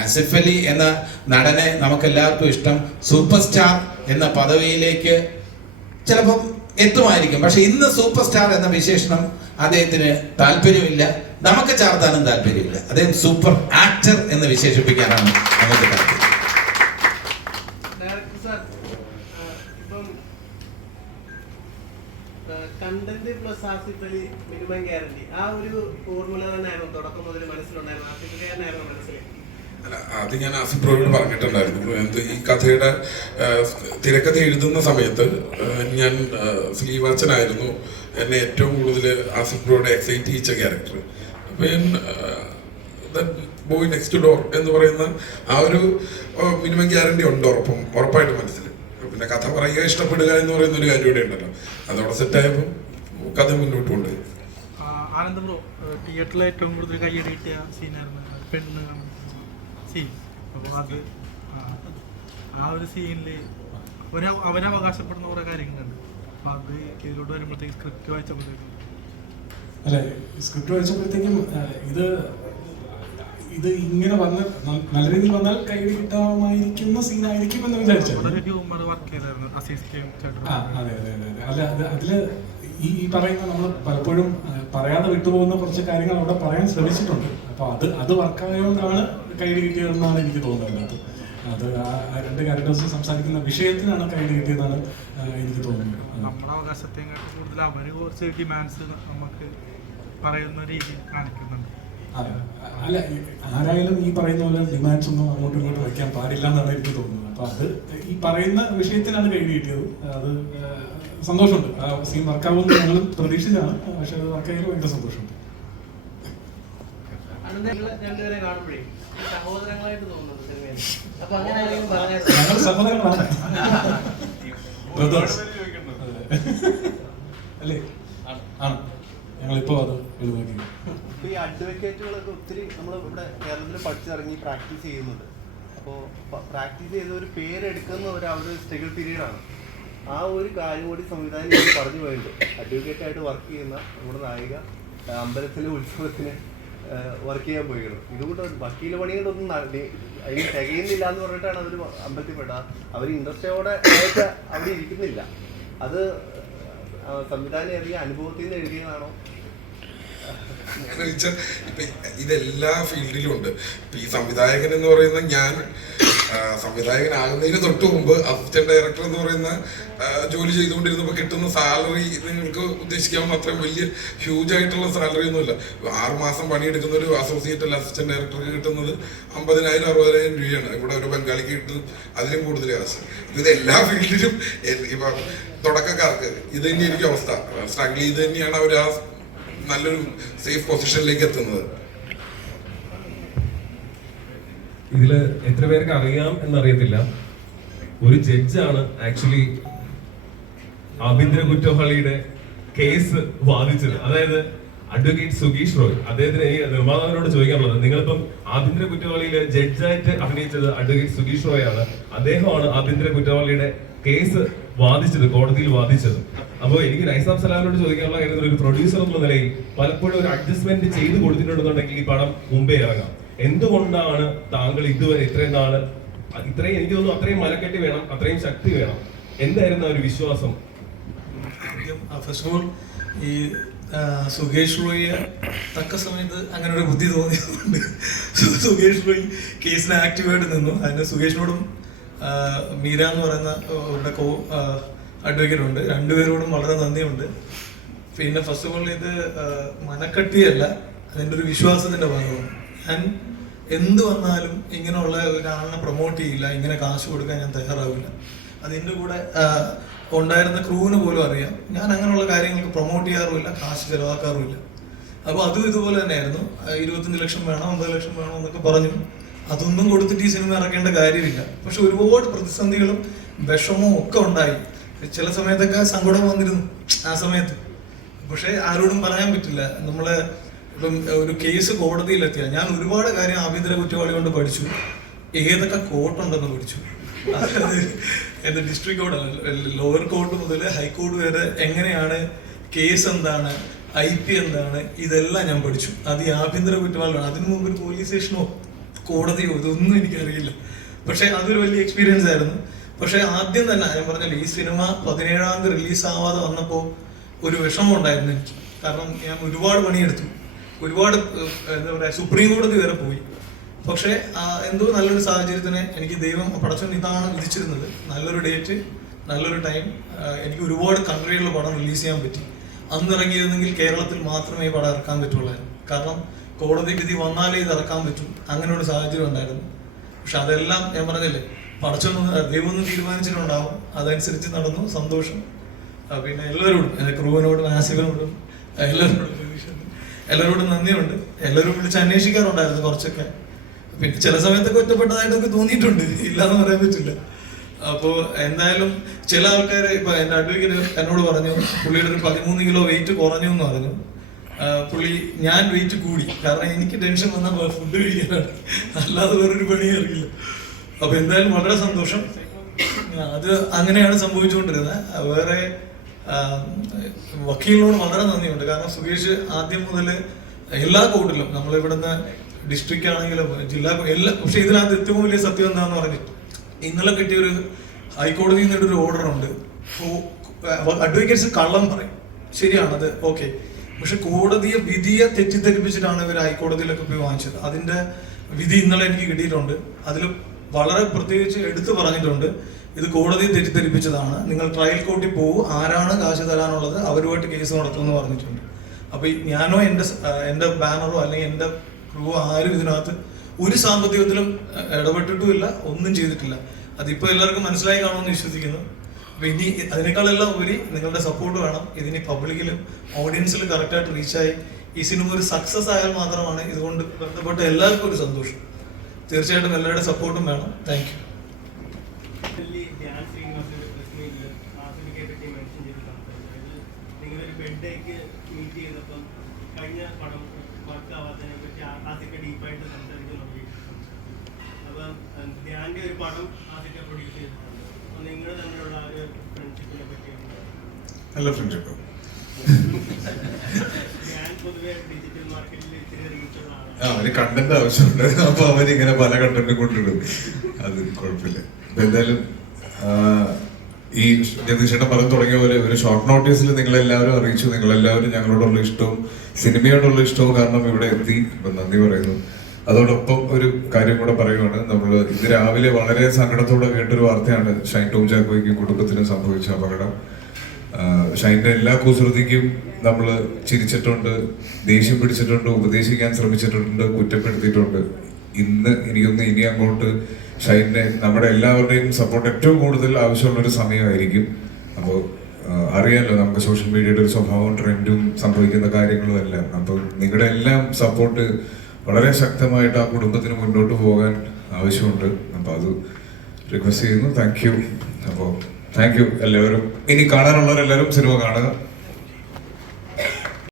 ആസിഫ് അലി എന്ന നടനെ നമുക്കെല്ലാവർക്കും ഇഷ്ടം, സൂപ്പർ സ്റ്റാർ എന്ന പദവിയിലേക്ക് ചിലപ്പം എത്തുമായിരിക്കും. പക്ഷെ ഇന്ന് സൂപ്പർ സ്റ്റാർ എന്ന വിശേഷണം അദ്ദേഹത്തിന് താല്പര്യമില്ല, നമുക്ക് ചാർത്താനും താല്പര്യമില്ല. അദ്ദേഹം സൂപ്പർ ആക്ടർ എന്ന് വിശേഷിപ്പിക്കാനാണ് നമുക്ക് താല്പര്യം. Content plus Asif Ali minimum guarantee, ആ ഒരു ഫോർമുല തന്നെയായിരുന്നു തുടക്കം മുതൽ മനസ്സിലുണ്ടായിരുന്നു. ആസിഫ് അലിയായിരുന്നു മനസ്സിൽ. അല്ല, അത് ഞാൻ ആസിഫ് ബ്രോയോട് പറഞ്ഞിട്ടുണ്ടായിരുന്നു. ഈ കഥയുടെ തിരക്കഥ എഴുതുന്ന സമയത്ത് ഞാൻ സ്ലീവാച്ചനായിരുന്നു എന്നെ ഏറ്റവും കൂടുതൽ ആസിഫ് ബ്രോയുടെ എക്സൈറ്റ് ചെയ്യിച്ച ക്യാരക്ടർ. അപ്പം ബോയ് നെക്സ്റ്റ് ഡോർ എന്ന് പറയുന്ന ആ ഒരു മിനിമം ഗ്യാരണ്ടി ഉണ്ട് ഉറപ്പായിട്ട് മനസ്സിൽ. പിന്നെ കഥ പറയുക, ഇഷ്ടപ്പെടുക എന്ന് പറയുന്ന ഒരു കാര്യം ഇവിടെ ഉണ്ടല്ലോ, അതോടെ സെറ്റായപ്പോൾ കഥ മുന്നോട്ട് കൊണ്ടുപോയി. ആനന്ദ് ബ്രോ, തിയേറ്ററിൽ ഏറ്റവും കൂടുതൽ കയ്യടി കിട്ടിയ സീനായിരുന്നു പെണ്ണ് സീൻ. അപ്പോൾ അത് ആ ഒരു സീനിൽ അവരവകാശപ്പെടുന്ന കുറേ കാര്യങ്ങളുണ്ട്. അപ്പോൾ അത് ഇതിലോട്ട് വരുമ്പോഴത്തേക്ക് സ്ക്രിപ്റ്റ് വായിച്ചപ്പോഴത്തേക്കും അല്ലെ, സ്ക്രിപ്റ്റ് വായിച്ചപ്പോഴത്തേക്കും ഇത് ഇങ്ങനെ വന്ന് നല്ല രീതിയിൽ വന്നാൽ കൈ കിട്ടാമായിരിക്കുന്ന സീനായിരിക്കും എന്ന് വിചാരിച്ചത്. അതെ. അല്ല, അതില് ഈ പറയുന്ന നമ്മൾ പലപ്പോഴും പറയാതെ വിട്ടുപോകുന്ന കുറച്ച് കാര്യങ്ങൾ അവിടെ പറയാൻ ശ്രമിച്ചിട്ടുണ്ട്. അപ്പൊ അത് വർക്കായതുകൊണ്ടാണ് കൈഡി കിട്ടിയതെന്നാണ് എനിക്ക് തോന്നുന്നത്. അത് ആ രണ്ട് ക്യാരക്ടേഴ്സ് സംസാരിക്കുന്ന വിഷയത്തിനാണ് കൈഡി കിട്ടിയതെന്നാണ് എനിക്ക് തോന്നുന്നത്. നമ്മുടെ അവകാശത്തെക്കാൾ കൂടുതൽ അവർ കുറച്ച് ഡിമാൻഡ്സ് നമുക്ക് പറയുന്ന രീതി കാണിക്കുന്നുണ്ട്. അതെ, അല്ല, ആരായാലും ഈ പറയുന്ന പോലെ ഡിമാൻഡ്സ് ഒന്നും അങ്ങോട്ടും ഇങ്ങോട്ടും വയ്ക്കാൻ പാടില്ല എന്നാണ് എനിക്ക് തോന്നുന്നത്. അപ്പൊ അത് ഈ പറയുന്ന വിഷയത്തിനാണ് കൈഡി കിട്ടിയത്. അത് സന്തോഷമുണ്ട്. ആ സീൻ വർക്കാവുമെന്ന് ഞങ്ങൾ പ്രതീക്ഷിച്ചാണ്, പക്ഷെ അത് വർക്കായാലും ഭയങ്കര സന്തോഷമുണ്ട്. രണ്ടുപേരെ കാണുമ്പോഴേ സഹോദരങ്ങളായിട്ട് തോന്നുന്നത് സിനിമയിൽ. അപ്പൊ അങ്ങനെ ഞങ്ങൾ സഹോദരങ്ങളാണ് അല്ലേ? ആണ്. ഞങ്ങളിപ്പോ അത് ഒഴിവാക്കി. ഈ അഡ്വക്കേറ്റുകളൊക്കെ ഒത്തിരി നമ്മൾ ഇവിടെ കേരളത്തിൽ പഠിച്ചിറങ്ങി പ്രാക്ടീസ് ചെയ്യുന്നുണ്ട്. അപ്പോൾ പ്രാക്ടീസ് ചെയ്ത ഒരു പേരെടുക്കുന്ന അവർ സ്ട്രഗിൾ പീരീഡാണ്. ആ ഒരു കാര്യം കൂടി സംവിധാനം പറഞ്ഞു പോയിട്ടുണ്ട്. അഡ്വക്കേറ്റായിട്ട് വർക്ക് ചെയ്യുന്ന നമ്മുടെ നായിക അമ്പലത്തിലെ ഉത്സവത്തിന് വർക്ക് ചെയ്യാൻ പോയിരുന്നു. ഇതുകൊണ്ട് വക്കീൽ പണികളൊന്നും അതിന് തികയുന്നില്ല എന്ന് പറഞ്ഞിട്ടാണ് അവർ അമ്പലത്തിൽപ്പെട്ട. അവർ ഇൻട്രസ്റ്റോടെ ആയിട്ട് അവിടെ ഇരിക്കുന്നില്ല. അത് സംവിധാനം എഴുതിയ അനുഭവത്തിൽ നിന്ന് എഴുതിയതാണോ? ഇപ്പം ഇതെല്ലാ ഫീൽഡിലും ഉണ്ട്. ഇപ്പം ഈ സംവിധായകൻ എന്ന് പറയുന്ന ഞാൻ സംവിധായകനാകുന്നതിന് തൊട്ട് മുമ്പ് അസിസ്റ്റന്റ് ഡയറക്ടർ എന്ന് പറയുന്ന ജോലി ചെയ്തുകൊണ്ടിരുന്നപ്പോൾ കിട്ടുന്ന സാലറി നിങ്ങൾക്ക് ഉദ്ദേശിക്കാവുന്ന അത്രയും വലിയ ഹ്യൂജ് ആയിട്ടുള്ള സാലറി ഒന്നുമില്ല. 6 മാസം പണിയെടുക്കുന്ന ഒരു അസോസിയേറ്റ് അസിസ്റ്റന്റ് ഡയറക്ടർക്ക് കിട്ടുന്നത് 50,000 60,000 രൂപയാണ്. ഇവിടെ ഒരു ബംഗാളിക്ക് കിട്ടുന്നത് അതിലും കൂടുതൽ കാശ്. ഇത് എല്ലാ ഫീൽഡിലും ഇപ്പൊ തുടക്കക്കാർക്ക് ഇത് തന്നെയായിരിക്കും അവസ്ഥ. സ്ട്രഗിൾ ചെയ്ത് തന്നെയാണ് അവർ ആ നല്ലൊരു സേഫ് പൊസിഷനിലേക്ക് എത്തുന്നത്. ഇതില് എത്ര പേർക്ക് അറിയാം എന്നറിയത്തില്ല, ഒരു ജഡ്ജാണ് ആക്ച്വലി ആഭ്യന്തര കുറ്റവാളിയുടെ കേസ് വാദിച്ചത്. അതായത് അഡ്വക്കേറ്റ് സുഗീഷ് റോയ്. അദ്ദേഹത്തിന് ഈ നിർമ്മാതാവിനോട് ചോദിക്കാനുള്ളത്, നിങ്ങളിപ്പം ആഭ്യന്തര കുറ്റവാളിയിലെ ജഡ്ജായിട്ട് അഭിനയിച്ചത് അഡ്വക്കേറ്റ് സുഗീഷ് റോയ് ആണ്. അദ്ദേഹമാണ് ആഭ്യന്തര കുറ്റവാളിയുടെ കേസ് വാദിച്ചത്, കോടതിയിൽ വാദിച്ചത്. അപ്പോൾ എനിക്ക് നൈസാം സലാമിനോട് ചോദിക്കാനുള്ള കാര്യം, ഒരു പ്രൊഡ്യൂസർ എന്ന നിലയിൽ പലപ്പോഴും ഒരു അഡ്ജസ്റ്റ്മെന്റ് ചെയ്ത് കൊടുത്തിട്ടുണ്ടെന്നുണ്ടെങ്കിൽ ഈ പടം മുമ്പേ ഇറങ്ങാം. എന്തുകൊണ്ടാണ് താങ്കൾ ഇതുവരെ ഇത്രയും നാള് ഇത്രയും, എനിക്ക് തോന്നുന്നു അത്രയും മലക്കെട്ടി വേണം, അത്രയും ശക്തി വേണം, എന്തായിരുന്നു ഒരു വിശ്വാസം? ഫസ്റ്റ് ഓഫ് ഓൾ ഈ സുകേഷ് റോയിയെ തക്ക സമയത്ത് അങ്ങനെ ഒരു ബുദ്ധി തോന്നിയതുകൊണ്ട് സുകേഷ് റോയി കേസിന് ആക്റ്റീവായിട്ട് നിന്നു. അതിന് സുകേഷിനോടും മീര എന്ന് പറയുന്ന അവരുടെ അഡ്വക്കേറ്റ് ഉണ്ട്, രണ്ടുപേരോടും വളരെ നന്ദിയുണ്ട്. പിന്നെ ഫസ്റ്റ് ഓഫ് ഓൾ ഇത് മനക്കട്ടിയല്ല, അതിൻ്റെ ഒരു വിശ്വാസത്തിൻ്റെ ഭാഗമാണ്. ഞാൻ എന്ത് വന്നാലും ഇങ്ങനെയുള്ള ഒരാളിനെ പ്രൊമോട്ട് ചെയ്യില്ല, ഇങ്ങനെ കാശ് കൊടുക്കാൻ ഞാൻ തയ്യാറാവില്ല. അതിൻ്റെ കൂടെ ഉണ്ടായിരുന്ന ക്രൂവിന് പോലും അറിയാം ഞാൻ അങ്ങനെയുള്ള കാര്യങ്ങൾക്ക് പ്രൊമോട്ട് ചെയ്യാറുമില്ല, കാശ് ചിലവാക്കാറുമില്ല. അപ്പോൾ അതും ഇതുപോലെ തന്നെയായിരുന്നു. 25 ലക്ഷം വേണം, 50 ലക്ഷം വേണം എന്നൊക്കെ പറഞ്ഞു. അതൊന്നും കൊടുത്തിട്ട് ഈ സിനിമ ഇറക്കേണ്ട കാര്യമില്ല. പക്ഷെ ഒരുപാട് പ്രതിസന്ധികളും വിഷമവും ഒക്കെ ഉണ്ടായി. ചില സമയത്തൊക്കെ സങ്കടം വന്നിരുന്നു ആ സമയത്ത്. പക്ഷെ ആരോടും പറയാൻ പറ്റില്ല. നമ്മള് ഇപ്പം ഒരു കേസ് കോടതിയിലെത്തിയ ഞാൻ ഒരുപാട് കാര്യം ആഭ്യന്തര കുറ്റവാളി കൊണ്ട് പഠിച്ചു. ഏതൊക്കെ കോർട്ടുണ്ടെന്ന് പഠിച്ചു. അതായത് ഡിസ്ട്രിക്ട് കോർട്ട്, ലോവർ കോർട്ട് മുതൽ ഹൈക്കോടതി വരെ എങ്ങനെയാണ്, കേസ് എന്താണ്, IP എന്താണ്, ഇതെല്ലാം ഞാൻ പഠിച്ചു. അത് ഈ ആഭ്യന്തര കുറ്റവാളിയാണ്. അതിനു മുമ്പ് ഒരു പോലീസ് സ്റ്റേഷനോ കോടതിയോ ഇതൊന്നും എനിക്കറിയില്ല. പക്ഷെ അതൊരു വലിയ എക്സ്പീരിയൻസ് ആയിരുന്നു. പക്ഷെ ആദ്യം തന്നെ ഞാൻ പറഞ്ഞല്ലോ, ഈ സിനിമ 17-ാം തീയതി റിലീസാവാതെ വന്നപ്പോൾ ഒരു വിഷമം ഉണ്ടായിരുന്നു എനിക്ക്. കാരണം ഞാൻ ഒരുപാട് പണിയെടുത്തു, ഒരുപാട് എന്താ പറയുക, സുപ്രീം കോടതി വരെ പോയി. പക്ഷേ എന്തോ നല്ലൊരു സാഹചര്യത്തിന് എനിക്ക് ദൈവം പടച്ചോൻ ഇതാണ് വിധിച്ചിരുന്നത്. നല്ലൊരു ഡേറ്റ്, നല്ലൊരു ടൈം, എനിക്ക് ഒരുപാട് കൺട്രികളിൽ പടം റിലീസ് ചെയ്യാൻ പറ്റി. അന്ന് ഇറങ്ങിയിരുന്നെങ്കിൽ കേരളത്തിൽ മാത്രമേ ഈ പടം ഇറക്കാൻ പറ്റുള്ളായിരുന്നു. കാരണം കോടതി വിധി വന്നാലേ ഇത് ഇറക്കാൻ പറ്റും, അങ്ങനെ ഒരു സാഹചര്യം ഉണ്ടായിരുന്നു. പക്ഷെ അതെല്ലാം ഞാൻ പറഞ്ഞില്ലേ, പടച്ചോൻ ദൈവമൊന്നും തീരുമാനിച്ചിട്ടുണ്ടാവും, അതനുസരിച്ച് നടന്നു. സന്തോഷം. പിന്നെ എല്ലാവരോടും, എൻ്റെ ക്രൂവിനോടും ആസിഫിനോടും എല്ലാവരോടും നന്ദിയുണ്ട്. എല്ലാവരും വിളിച്ച് അന്വേഷിക്കാറുണ്ടായിരുന്നു കുറച്ചൊക്കെ. പിന്നെ ചില സമയത്തൊക്കെ ഒറ്റപ്പെട്ടതായിട്ടൊക്കെ തോന്നിയിട്ടുണ്ട്, ഇല്ലാന്ന് പറയാൻ പറ്റില്ല. അപ്പോൾ എന്തായാലും ചില ആൾക്കാർ, ഇപ്പൊ എൻ്റെ അഡ്വക്കേറ്റ് എന്നോട് പറഞ്ഞു പുള്ളിയുടെ ഒരു 13 കിലോ വെയിറ്റ് കുറഞ്ഞു എന്ന് പറഞ്ഞു. പുള്ളി ഞാൻ വെയിറ്റ് കൂടി, കാരണം എനിക്ക് ടെൻഷൻ വന്നാൽ ഫുഡ് കഴിക്കാനാണ്, അല്ലാതെ വേറൊരു പണി അറിയില്ല. അപ്പൊ എന്തായാലും വളരെ സന്തോഷം. അത് അങ്ങനെയാണ് സംഭവിച്ചുകൊണ്ടിരുന്നത്. വേറെ വക്കീലിനോട് വളരെ നന്ദിയുണ്ട്. കാരണം സുകേഷ് ആദ്യം മുതൽ എല്ലാ കോർട്ടിലും, നമ്മളിവിടുന്ന് ഡിസ്ട്രിക്റ്റ് ആണെങ്കിലും ജില്ലാ പക്ഷെ ഇതിനകത്ത് ഏറ്റവും വലിയ സത്യം എന്താന്ന് പറഞ്ഞിട്ട്, ഇന്നലെ കിട്ടിയൊരു ഹൈക്കോടതിയിൽ നിന്നൊരു ഓർഡർ ഉണ്ട്. അഡ്വക്കേറ്റ്സ് കള്ളം പറയും, ശരിയാണത്, ഓക്കെ. പക്ഷെ കോടതിയെ വിധിയെ തെറ്റിദ്ധരിപ്പിച്ചിട്ടാണ് ഇവർ ഹൈക്കോടതിയിലൊക്കെ പോയി വാങ്ങിച്ചത്. അതിന്റെ വിധി ഇന്നലെ എനിക്ക് കിട്ടിയിട്ടുണ്ട്. അതിൽ വളരെ പ്രത്യേകിച്ച് എടുത്തു പറഞ്ഞിട്ടുണ്ട്, ഇത് കോടതിയെ തെറ്റിദ്ധരിപ്പിച്ചതാണ്, നിങ്ങൾ ട്രയൽ കോർട്ടിൽ പോകും, ആരാണ് കാശ് തരാനുള്ളത് അവരുമായിട്ട് കേസ് നടത്തുമെന്ന് പറഞ്ഞിട്ടുണ്ട്. അപ്പൊ ഞാനോ എൻ്റെ ബാനറോ അല്ലെങ്കിൽ എൻ്റെ ക്രൂ ആരും ഇതിനകത്ത് ഒരു സാമ്പത്തികത്തിലും ഇടപെട്ടിട്ടുമില്ല, ഒന്നും ചെയ്തിട്ടില്ല. അതിപ്പോൾ എല്ലാവർക്കും മനസ്സിലായി കാണുമെന്ന് വിശ്വസിക്കുന്നു. അപ്പൊ ഇനി അതിനേക്കാളെല്ലാം ഉപരി നിങ്ങളുടെ സപ്പോർട്ട് വേണം. ഇതിന് പബ്ലിക്കിലും ഓഡിയൻസിലും കറക്റ്റായിട്ട് റീച്ചായി ഈ സിനിമ ഒരു സക്സസ് ആയാൽ മാത്രമാണ് ഇതുകൊണ്ട് ബന്ധപ്പെട്ട എല്ലാവർക്കും ഒരു സന്തോഷം. തീർച്ചയായിട്ടും എല്ലാവരുടെ സപ്പോർട്ടും വേണം. Thank you. കഴിഞ്ഞ പടം വർക്കാവാത്തതിനെ പറ്റി ആസിക്ക ഡീപ്പായിട്ട് സംസാരിക്കാൻ നോക്കിയിട്ടുണ്ട്. അപ്പം ധ്യാന്റെ ഒരു പടം ആസിക്ക പ്രൊഡ്യൂസ് ചെയ്തിട്ടുണ്ട്. നിങ്ങൾ തമ്മിലുള്ള ആ ഒരു ഫ്രണ്ട്ഷിപ്പിനെ പറ്റി നല്ല ഫ്രണ്ട്ഷിപ്പ്. ഞാൻ പൊതുവെ ഡിജിറ്റൽ മാർക്കറ്റിൽ ഇത്തിരി റീച്ചുള്ള ആളാണ്. അവന് കണ്ടന്റ് ആവശ്യമുണ്ട്, അപ്പൊ അവനിങ്ങനെ പല കണ്ടന്റും കൊണ്ടിടും. അത് കുഴപ്പമില്ല. അപ്പൊ എന്തായാലും ഈ ജഗദീഷേട്ടൻ പറഞ്ഞു തുടങ്ങിയ പോലെ ഒരു ഷോർട്ട് നോട്ടീസിൽ നിങ്ങളെല്ലാവരും അറിയിച്ചു. നിങ്ങളെല്ലാവരും ഞങ്ങളോടുള്ള ഇഷ്ടവും സിനിമയോടുള്ള ഇഷ്ടവും കാരണം ഇവിടെ എത്തി. അപ്പൊ നന്ദി പറയുന്നു. അതോടൊപ്പം ഒരു കാര്യം കൂടെ പറയുവാണ്. നമ്മൾ ഇത് രാവിലെ വളരെ സങ്കടത്തോടെ കേട്ടൊരു വാർത്തയാണ് ഷൈൻ ടോം ചാക്കോയ്ക്കും കുടുംബത്തിനും സംഭവിച്ച അപകടം. ഷൈൻ്റെ എല്ലാ കുസൃതിക്കും നമ്മൾ ചിരിച്ചിട്ടുണ്ട്, ദേഷ്യം പിടിച്ചിട്ടുണ്ട്, ഉപദേശിക്കാൻ ശ്രമിച്ചിട്ടുണ്ട്, കുറ്റപ്പെടുത്തിയിട്ടുണ്ട്. ഇനി അങ്ങോട്ട് ഷൈനെ നമ്മുടെ എല്ലാവരുടെയും സപ്പോർട്ട് ഏറ്റവും കൂടുതൽ ആവശ്യമുള്ളൊരു സമയമായിരിക്കും. അപ്പോൾ അറിയാമല്ലോ നമുക്ക് സോഷ്യൽ മീഡിയയുടെ ഒരു സ്വഭാവവും ട്രെൻഡും സംഭവിക്കുന്ന കാര്യങ്ങളും എല്ലാം. അപ്പോൾ നിങ്ങളുടെ എല്ലാം സപ്പോർട്ട് വളരെ ശക്തമായിട്ട് ആ കുടുംബത്തിന് മുന്നോട്ട് പോകാൻ ആവശ്യമുണ്ട്. അപ്പോൾ അത് റിക്വസ്റ്റ് ചെയ്യുന്നു. Thank you. അപ്പോൾ താങ്ക് യു എല്ലാവരും. ഇനി കാണാനുള്ളവരെല്ലാവരും സിനിമ കാണുക.